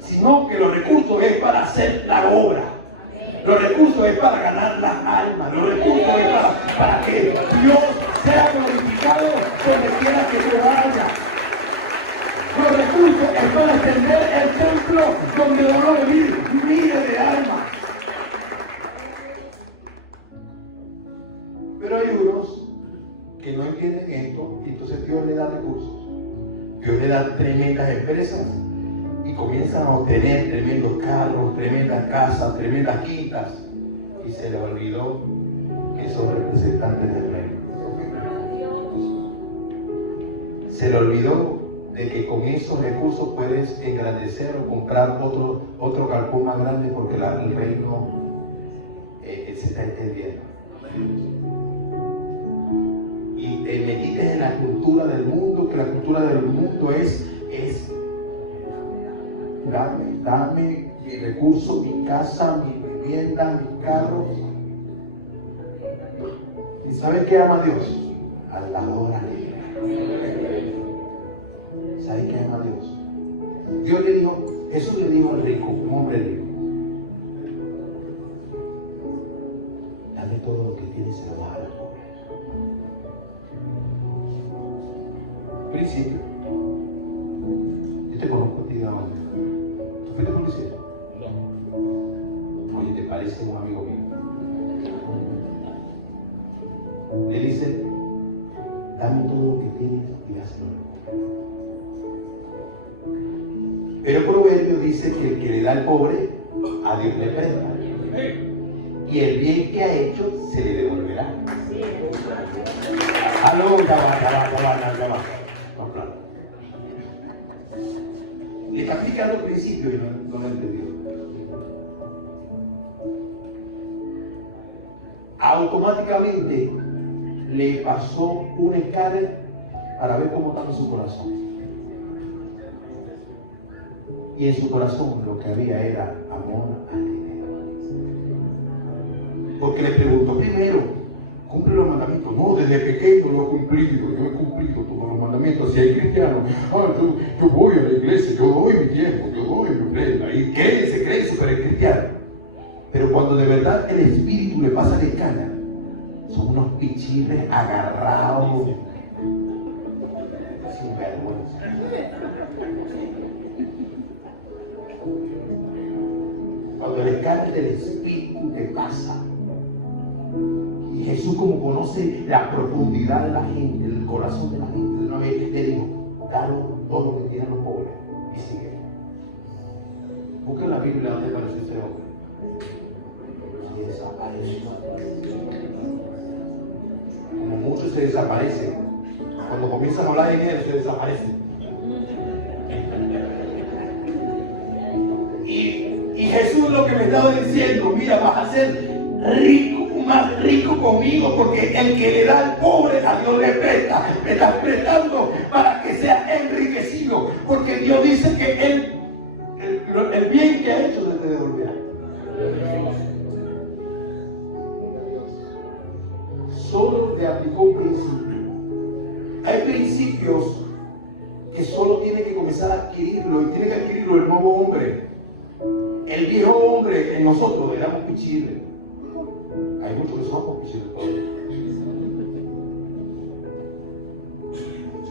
Sino que los recursos es para hacer la obra. Los recursos es para ganar las almas. Los recursos es para que Dios sea glorificado donde quiera que yo vaya. Los recursos es para extender el templo donde van a venir miles de almas. Pero hay unos que no entienden esto y entonces Dios le da recursos. Dios le da tremendas empresas y comienzan a obtener tremendos carros, tremendas casas, tremendas quintas. Y se le olvidó que son representantes del reino. Se le olvidó de que con esos recursos puedes engrandecer o comprar otro galpón más grande porque el reino se está extendiendo. Y te metiste en la cultura del mundo, que la cultura del mundo es dame mi recurso, mi casa, mi vivienda, mi carro. ¿Y sabes qué ama Dios? A la hora libre. ¿Sabes qué ama Dios? Dios le dijo, Jesús le dijo al rico, un hombre rico, dame todo lo que tienes y lo vas a los pobres. Principio. Yo te conozco a ti de ahora. ¿Tú fuiste policía? No. Oye, ¿te parece un amigo mío? Le dice, dame todo lo que tienes y hazlo. Pero el proverbio dice que el que le da al pobre, a Dios le presta. Y el bien que ha hecho, se le devolverá. Aló, ya va. No, claro. Le está explicando el principio y no lo entendió. Automáticamente le pasó un escáner para ver cómo estaba su corazón. Y en su corazón lo que había era amor al dinero. Porque le preguntó primero, ¿cumple los mandamientos? No, desde pequeño lo he cumplido, yo he cumplido todos los mandamientos. Si hay cristianos, yo voy a la iglesia, yo doy mi tiempo, yo doy mi ofrenda. Y se cree súper cristiano. Pero cuando de verdad el espíritu le pasa de cana, son unos pichiles agarrados, sin vergüenza. Cuando el escáner del espíritu te pasa, y Jesús, como conoce la profundidad de la gente, el corazón de la gente, una vez le dijo, dalo todo lo que tienen los pobres y sigue. Busca la Biblia donde aparece ese hombre y desapareció. Como muchos se desaparecen, cuando comienzan a hablar de dinero se desaparecen. Y Jesús lo que me estaba diciendo, mira, vas a ser rico, más rico conmigo, porque el que le da al pobre a Dios le presta. Me estás prestando para que sea enriquecido, porque Dios dice que el bien que ha hecho se te devolverá. Solo le aplicó un principio. Hay principios que solo tiene que comenzar a adquirirlo, y tiene que adquirirlo el nuevo hombre. El viejo hombre en nosotros éramos pichiles. Hay muchos que somos pichiles todavía.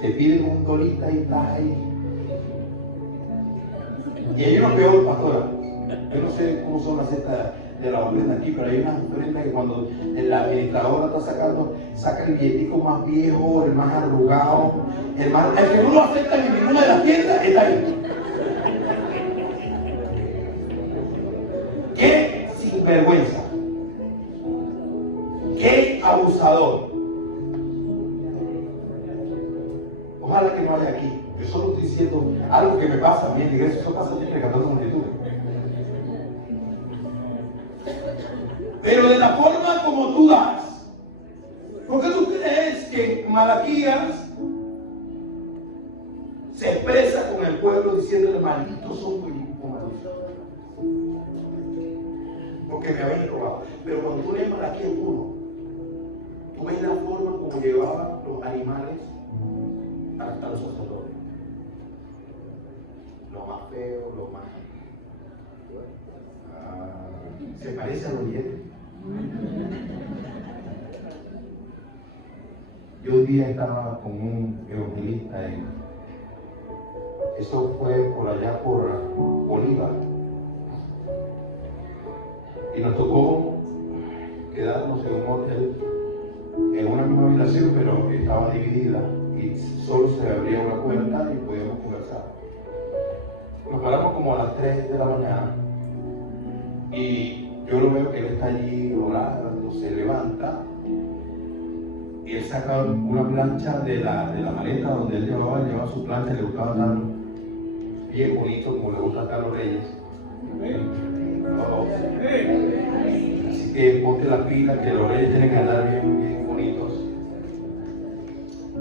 Te piden un dolita y estás ahí. Y hay uno peor, pastora. Yo no sé cómo son las cestas de la ofrenda aquí, pero hay una ofrenda que cuando el administrador está sacando, saca el billetico más viejo, el más arrugado, el que no lo aceptan en ninguna de las tiendas, está ahí. ¡Qué sinvergüenza! ¡Qué abusador! Ojalá que no haya aquí. Yo solo estoy diciendo algo que me pasa a mí en la iglesia. Eso pasa siempre cantando multitud. Pero de la forma como tú das. ¿Por qué tú crees que Malaquías se expresa con el pueblo diciéndole malditos son malditos? Porque me habéis robado. Pero cuando tú lees Malaquías 1, tú ves la forma como llevaban los animales hasta los sacerdotes. Lo más feo, lo más... se parece a los billetes. Yo un día estaba con un evangelista eso fue por allá por Bolívar, y nos tocó quedarnos en un hotel en una misma habitación, pero estaba dividida y solo se abría una puerta y podíamos conversar. Nos paramos como a las 3 de la mañana y yo lo veo que él está allí orando, se levanta y él saca una plancha de la maleta donde él llevaba su plancha, le gustaba andar bien bonito como le gusta andar a los reyes. Así que ponte la pila, que los reyes tienen que andar bien bonitos.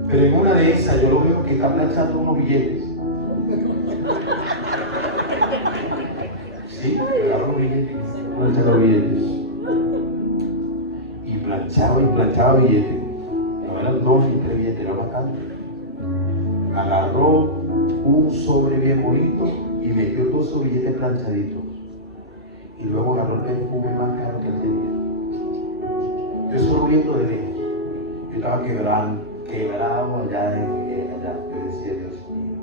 Pero en una de esas yo lo veo que está planchando unos billetes. Sí, agarró los billetes, planchaba los billetes. Y planchaba billetes. No eran 2 ni 3 billetes, era bastante. Agarró un sobre bien bonito y metió todos esos billetes planchaditos. Y luego agarró el perfume más caro que él tenía. Yo solo viendo de lejos. Yo estaba quebrado allá. Yo decía, Dios mío,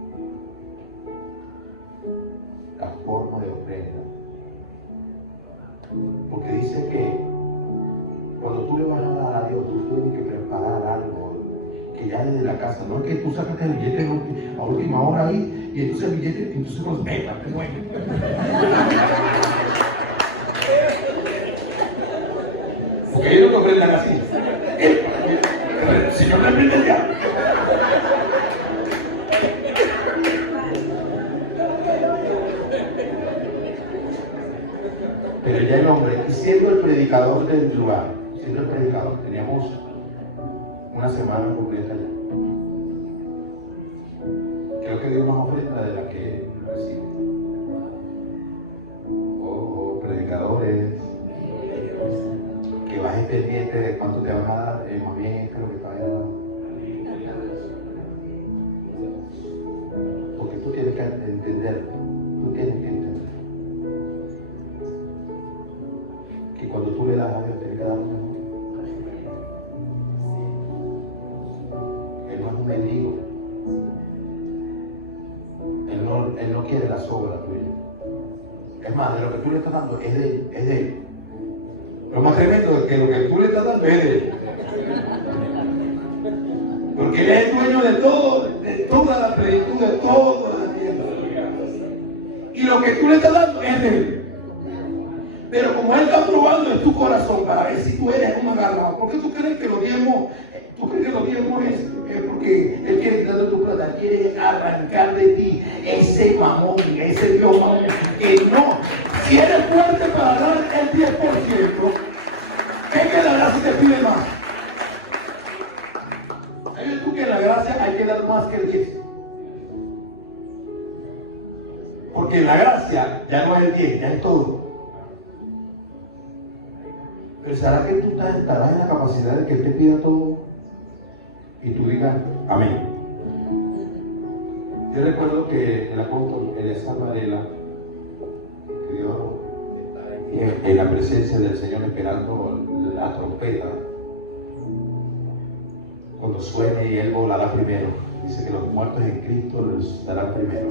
la forma de ofrenda. Porque dice que cuando tú le vas a dar a Dios, tú tienes que preparar algo que ya desde la casa. No es que tú sacaste el billete a última hora ahí y entonces el billete, entonces los venga, te mueven. Porque ellos no ofrendan así. Si no me prende ya. Pero ya el hombre, y siendo el predicador del lugar, teníamos una semana completa allá. Creo que dio más ofrenda de la que recibe. Predicadores, que bajes pendiente de cuánto te van a dar, más bien esto es lo que te vaya a dar. Porque tú tienes que entender, que cuando tú le das a Dios, tienes que dar lo mejor. Él no es un mendigo. Él no quiere la sobra tuya. Es más, de lo que tú le estás dando es de él. Lo más tremendo es que lo que tú le estás dando es de él. Porque él es el dueño de todo, de toda la plenitud, de toda la tierra. Y lo que tú le estás dando es de él. Pero como él está probando en tu corazón para ver si tú eres un agarrado, ¿por qué tú crees que los diezmos es porque él quiere quitar de tu plata? Él quiere arrancar de ti ese mamón, ese Dios mamón, que no. Si eres fuerte para dar el 10%, ¿qué quedará si te pide más? ¿Sabes tú que en la gracia hay que dar más que el 10? Porque en la gracia ya no es el 10, ya es todo. Pero ¿será que tú estarás en la capacidad de que Él te pida todo y tú digas amén? Yo recuerdo que el apóstol Eleazar Varela pidió en la presencia del Señor esperando la trompeta. Cuando suene y Él volará primero. Dice que los muertos en Cristo los darán primero.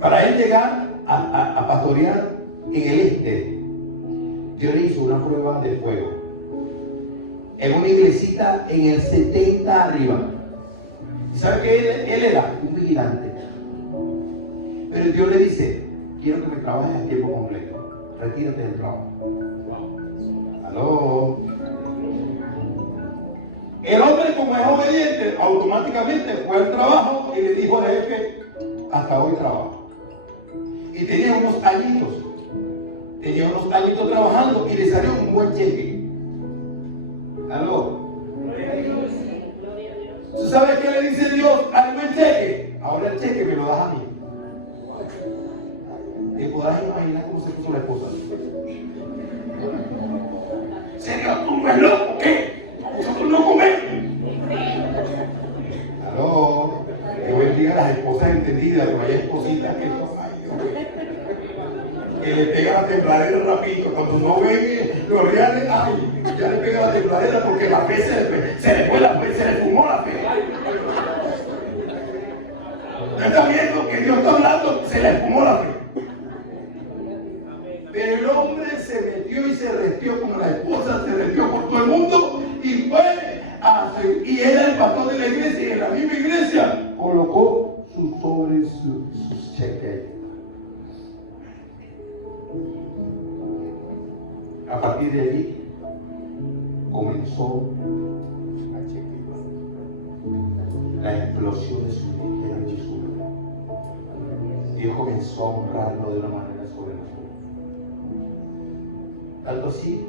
Para Él llegar a pastorear en el este, Dios le hizo una prueba de fuego. En una iglesita en el 70 arriba. ¿Sabe que él era un vigilante? Pero Dios le dice, quiero que me trabajes a tiempo completo. Retírate del trabajo. ¿Aló? El hombre, como es obediente, automáticamente fue al trabajo y le dijo al jefe, hasta hoy trabajo. Y tenía unos añitos. Tenía unos añitos trabajando y le salió un buen cheque. ¿Aló? ¿Tú sabes qué le dice Dios al buen cheque? Ahora el cheque me lo das a mí. ¿Te podrás imaginar cómo se puso la esposa? Señor, ¿tú no eres loco? ¿Qué? Nosotros no comemos. Aló. Dios bendiga a las esposas entendidas, que vaya espositas que que le pega la tembladera rapidito. Cuando no ven los reales, ay, ya le pega la tembladera porque la fe se le fue la fe, se le fumó la fe. ¿No está viendo que Dios está hablando? Se le fumó la fe. Pero el hombre se metió y se restió como la esposa se restió por todo el mundo y fue y era el pastor de la iglesia y en la misma iglesia colocó sus sobres, sus cheques. A partir de allí comenzó la explosión de su ministerio en Jesús. Dios comenzó a honrarlo de una manera sobrenatural. Tanto así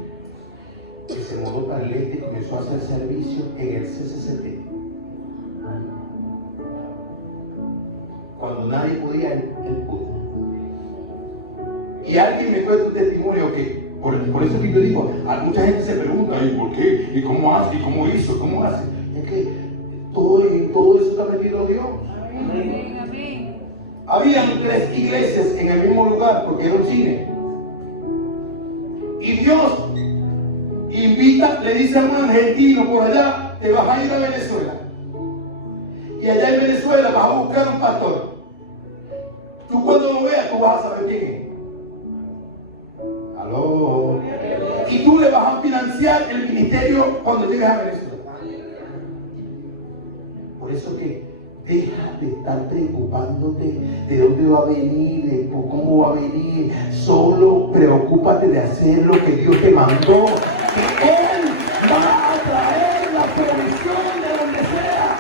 que se mudó para el este y comenzó a hacer servicio en el CCCT. Cuando nadie podía, él pudo. Y alguien me cuenta un testimonio que, por eso que yo digo, a mucha gente se pregunta, ¿y por qué? ¿Y cómo hace? ¿Y cómo hizo? ¿Cómo hace? Es que todo eso está metido Dios. Amén, amén. Habían 3 iglesias en el mismo lugar porque era un cine. Y Dios invita, le dice a un argentino por allá, te vas a ir a Venezuela. Y allá en Venezuela vas a buscar un pastor. Tú cuando lo veas, tú vas a saber quién es. Aló. Y tú le vas a financiar el ministerio cuando llegues a Venezuela. Por eso que deja de estar preocupándote de dónde va a venir, de cómo va a venir. Solo preocúpate de hacer lo que Dios te mandó. Que Él va a traer la provisión de donde sea.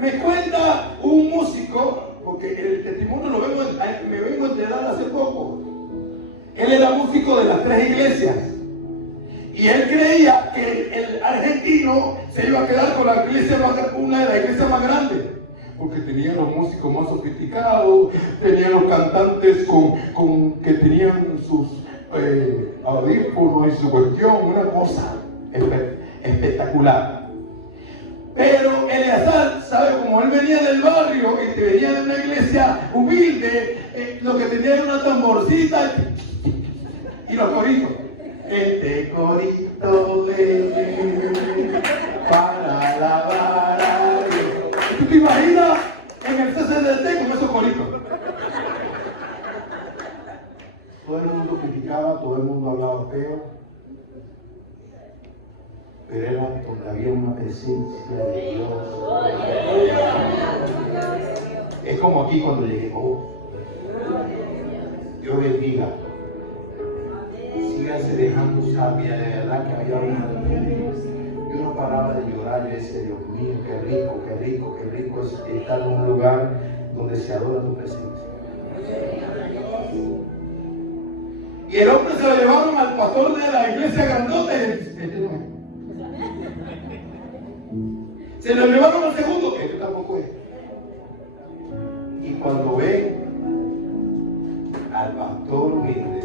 Me cuenta un músico, porque el testimonio me vengo a enterar hace poco. Él era músico de las 3 iglesias. Y él creía que el argentino se iba a quedar con la iglesia una de las iglesias más grandes. Porque tenía los músicos más sofisticados, tenía los cantantes que tenían sus audífonos y su cuestión, una cosa espectacular. Pero Eleazar, ¿sabe? Como él venía del barrio y venía de una iglesia humilde, lo que tenía era una tamborcita y los coritos. Este corito para alabar a Dios. ¿Tú te imaginas en el CCDT con esos coritos? Todo el mundo criticaba, todo el mundo hablaba feo. Pero era donde había una presencia de Dios. Es como aquí cuando llegué. Dios bendiga. Síganse dejando sabia, de verdad que había una. Yo no paraba de llorar, yo decía, Dios mío, qué rico, qué rico, qué rico es estar en un lugar donde se adora tu presencia. Y el hombre se lo llevaron al pastor de la iglesia grandota y este no es. Se lo llevaron al segundo, este tampoco es. Y cuando ven al pastor humilde,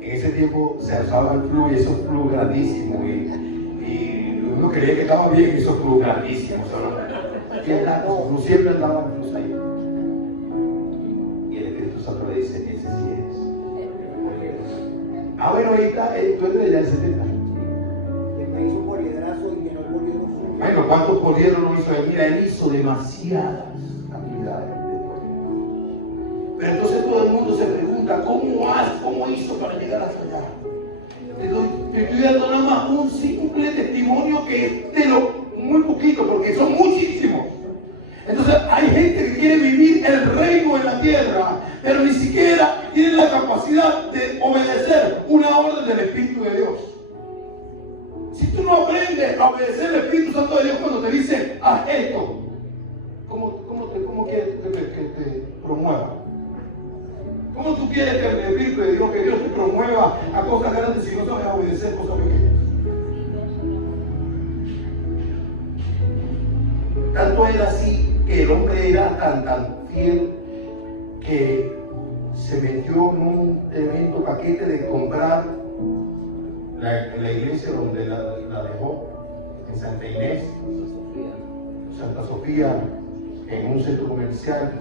en ese tiempo se usaba el flu y esos flu grandísimos y uno creía que estaba bien esos flu grandísimos, ¿no? Siempre andaban flus ahí. Y el Espíritu Santo le dice, ese sí es. Bueno, ahí está, tú eres de allá del 70. Me hizo por liderazgo y llenó el bolígrafo. ejemplo, ¿cuántos gobiernos no hizo él? Mira, él hizo demasiadas actividades. Pero entonces todo el mundo se pregunta, ¿cómo hizo para llegar hasta allá? Te estoy dando nada más un simple testimonio que es de lo muy poquito, porque son muchísimos. Entonces hay gente que quiere vivir el reino en la tierra, pero ni siquiera tiene la capacidad de obedecer una orden del Espíritu de Dios. Si tú no aprendes a obedecer el Espíritu Santo de Dios cuando te dice, haz esto, ¿cómo quieres que te promueva? ¿Cómo tú quieres que el Espíritu de Dios, que Dios te promueva a cosas grandes si no sabes obedecer cosas pequeñas? Tanto era así que el hombre era tan fiel que se metió en un tremendo paquete de comprar la iglesia donde la dejó, en Santa Inés, Santa Sofía, en un centro comercial,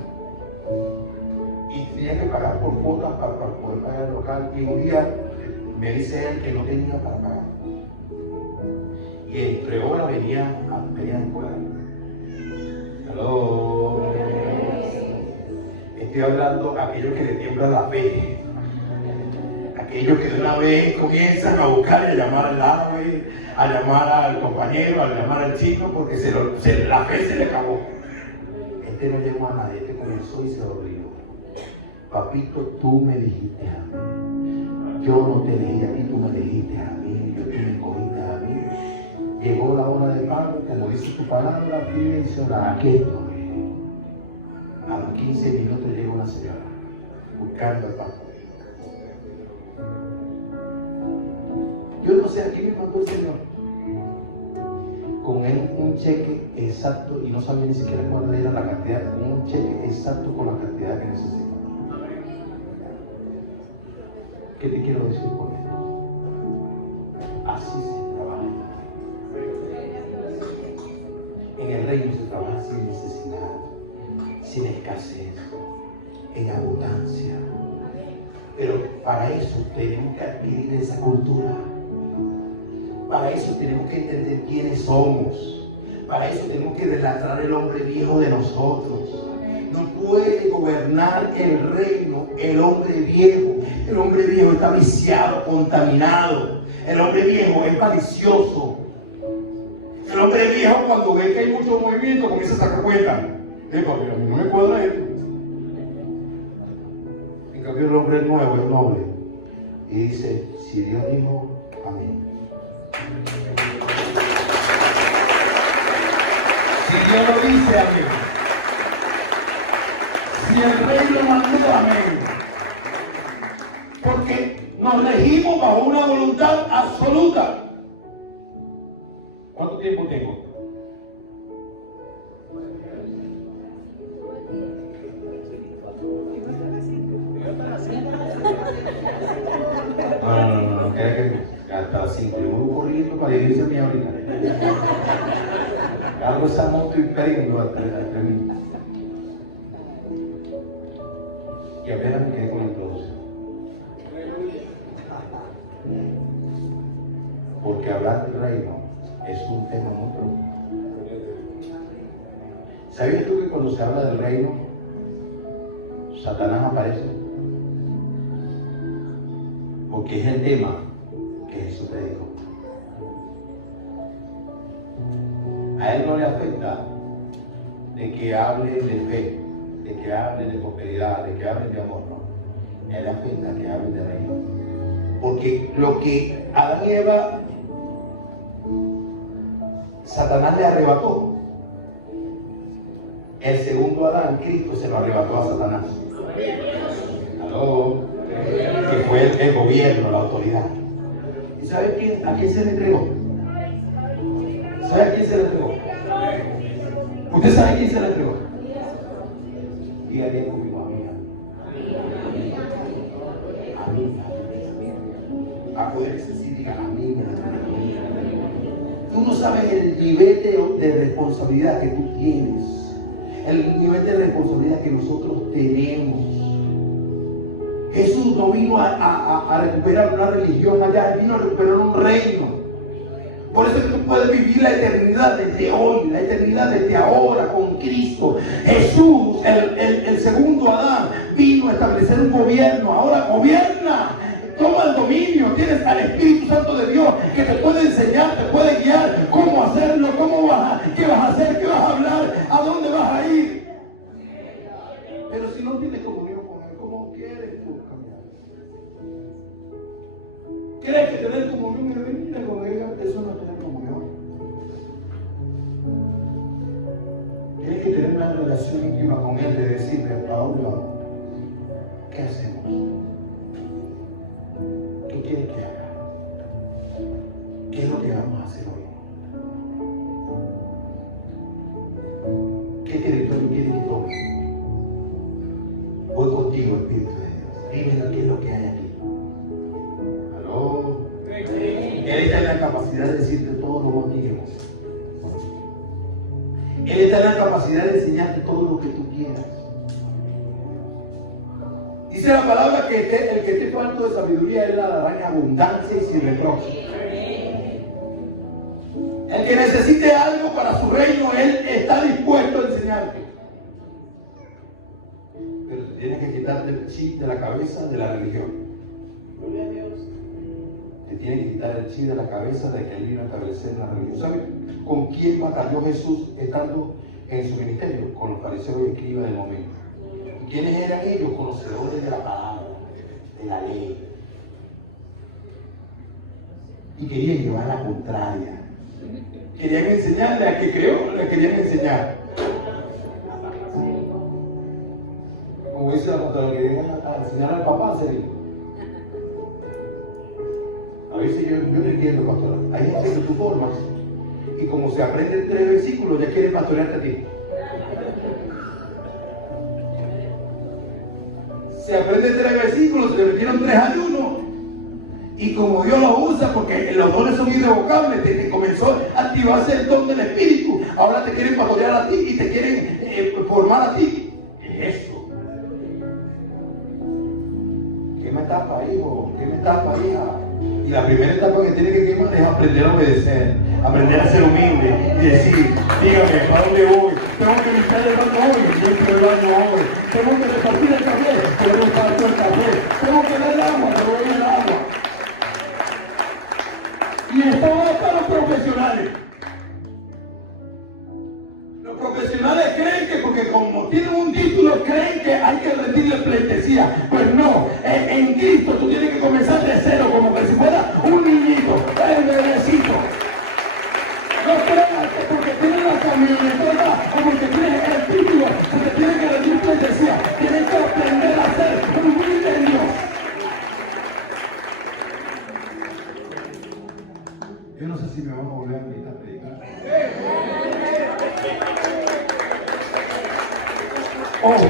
y tenía que pagar por cuotas para poder pagar el local. Y un día me dice él que no tenía para pagar, y entre horas venía a escuela. Aló. Estoy hablando a aquellos que le tiemblan la fe, aquellos que de una vez comienzan a buscar y a llamar al ave, a llamar al compañero, a llamar al chico, porque la fe se le acabó. Este no llegó a nadie, este comenzó y se olvidó. Papito, tú me dijiste a mí, yo no te elegí a ti, tú me elegiste a mí, tú me escogiste a mí. Llegó la hora de pago, como dice tu palabra, pide y se ora, aquí estoy. A los 15 minutos llega una señora buscando el pastor. Yo no sé a quién me mandó el Señor. Con él un cheque exacto, y no sabía ni siquiera cuál era la cantidad, un cheque exacto con la cantidad que necesitaba. ¿Qué te quiero decir con esto? Así se trabaja. En el reino se trabaja sin necesidad, sin escasez, en abundancia. Pero para eso tenemos que adquirir esa cultura. Para eso tenemos que entender quiénes somos. Para eso tenemos que delatrar el hombre viejo de nosotros. No puede gobernar el reino el hombre viejo. El hombre viejo está viciado, contaminado. El hombre viejo es malicioso. El hombre viejo, cuando ve que hay mucho movimiento, comienza a sacar cuenta. A mí no me cuadra esto. En cambio, el hombre nuevo es noble. Y dice, si Dios dijo, amén. Si Dios lo dice, amén. Si el rey lo mandó, amén. Porque nos regimos bajo una voluntad absoluta. ¿Cuánto tiempo tengo? No, que hasta las 5. Yo voy corriendo para irse a mi ahorita. Cargo esa moto y prendo hasta mí. Y apenas me quedé con la introducción. Porque hablar del reino es un tema muy profundo. ¿Sabías tú que cuando se habla del reino, Satanás aparece? Porque es el tema que Jesús predicó. A él no le afecta de que hablen de fe, de que hablen de prosperidad, de que hablen de amor, no. A él le afecta que hablen de reino. Porque lo que Adán y Eva, Satanás le arrebató. El segundo Adán, Cristo, se lo arrebató a Satanás. ¿Aló? Que fue el gobierno, la autoridad. ¿Y sabe a quién se le entregó? ¿Sabe a quién se le entregó? ¿Usted sabe a quién se le entregó? Y alguien conmigo, a mí. A mí. A poder decir, diga, a mí. Tú no sabes el nivel de responsabilidad que tú tienes, el nivel de responsabilidad que nosotros tenemos. Jesús no vino a recuperar una religión allá, Él vino a recuperar un reino. Por eso es que tú puedes vivir la eternidad desde hoy, la eternidad desde ahora con Cristo. Jesús, el segundo Adán, vino a establecer un gobierno. Ahora gobierna. Toma el dominio. Tienes al Espíritu Santo de Dios que te puede enseñar, te puede guiar cómo hacerlo, qué vas a hacer, qué vas a hablar, a dónde vas a ir. Pero si no tienes comunión con Él, ¿cómo quieres tú cambiar? ¿Quieres que te den comunión? Mira, congrega, eso no es tener comunión. Tienes que tener una relación íntima con Él, de decirle, ¿a dónde vamos? ¿Qué hacemos? ¿Qué quieres que haga? ¿Qué es lo que vamos a hacer hoy? ¿Qué territorio quieres que tome? Voy contigo, Espíritu de Dios. Dime qué es lo que hay aquí. ¿Aló? Él está en la capacidad de decirte todo lo más mínimo. Él está en la capacidad de enseñarte todo lo que tú quieras. Dice la palabra que el que esté falto de sabiduría, Él la dará en abundancia y sin reproche. El que necesite algo para su reino, Él está dispuesto a enseñarte. Pero te tienes que quitarte el chip de la cabeza de la religión. Gloria a Dios. Te tienes que quitar el chip de la cabeza de que Él vino a establecer la religión. ¿Sabe con quién batalló Jesús estando en su ministerio? Con los fariseos y escribas del momento. ¿Y quiénes eran ellos? Conocedores de la palabra, de la ley. Y querían llevar la contraria. Querían enseñarle a que creó, le querían enseñar. Como dice la pastora, querían enseñar al papá a ser hijo. A veces yo no entiendo, pastora. Hay gente que tú formas y como se aprenden 3 versículos, ya quieren pastorearte a ti. Se aprenden 3 versículos, se metieron 3 ayunos. Y como Dios los usa, porque los dones son irrevocables, desde que comenzó a activarse el don del Espíritu, ahora te quieren pastorear a ti y te quieren formar a ti. ¿Qué es eso? ¿Qué me tapa, hijo? ¿Qué me tapa, hija? Y la primera etapa que tiene que quemar es aprender a obedecer, aprender a ser humilde y decir, dígame, ¿para dónde voy? Tengo que limpiar el baño hoy, limpio el baño hoy. Tengo que repartir el café, pero reparto el café. Tengo que dar el agua, pero doy el agua. Y esto va para los profesionales. Los profesionales creen que porque como tienen un título, creen que hay que rendirle pleitesía. Pues no, en Cristo tú tienes que comenzar de cero, como que si fuera un niñito, un bebecito. No creas que porque tienes la camioneta o porque tienes el título, porque tienes que rendir pleitesía. Tienes que aprender a ser humilde en Dios. Yo no sé si me van a volver a gritar predicar. Ojo,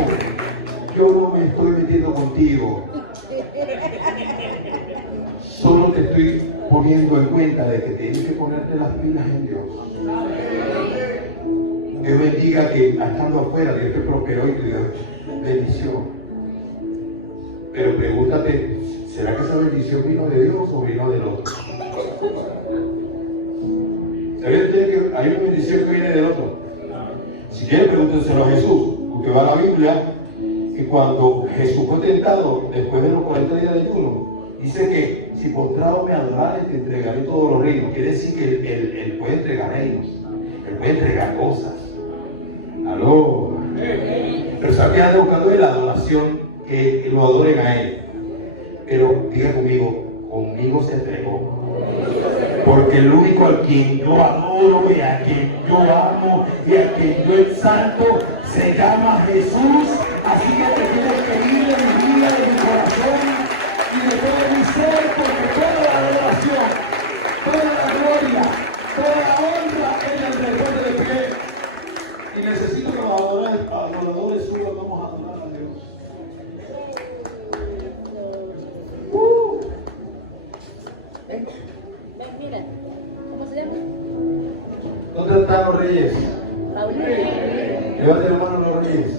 yo no me estoy metiendo contigo. Solo te estoy poniendo en cuenta de que tienes que ponerte las pilas en Dios. Dios bendiga que estando afuera, Dios te prosperó y te dio bendición. Pero pregúntate, ¿será que esa bendición vino de Dios o vino del otro? ¿Sabías que hay una bendición que viene del otro? Si quieren, pregúntenselo a Jesús. Usted va a la Biblia y cuando Jesús fue tentado, después de los 40 días de ayuno, dice que si postrado me adorares, te entregaré todos los reinos. Quiere decir que Él puede entregar reinos, Él puede entregar cosas. Aló. Pero sabe que anda buscando la adoración, que lo adoren a Él. Pero diga conmigo se entregó. Porque el único al quien yo adoro y a quien yo amo y a quien yo exalto se llama Jesús. Así que te tienes que ir de mi vida, de mi corazón y de todo mi ser, porque toda la adoración, toda la gloria, toda la honra es el recuerdo de pie. Y necesito que los adoradores suban, vamos a adorar a Dios. Ven, mira. ¿Cómo se llama? ¿Dónde están los reyes? Paulina. Levanten la mano los reyes.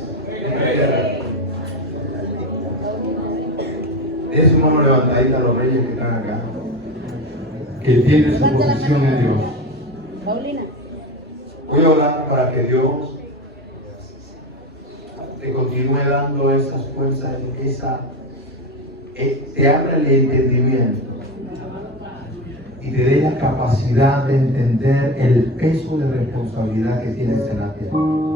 De su mano levantadita a los reyes que están acá. que tiene su Levanta la posición en mano. Dios. Paulina. Voy a orar para que Dios te continúe dando esas fuerzas, te abra el entendimiento y te dé la capacidad de entender el peso de responsabilidad que tienes en la tierra.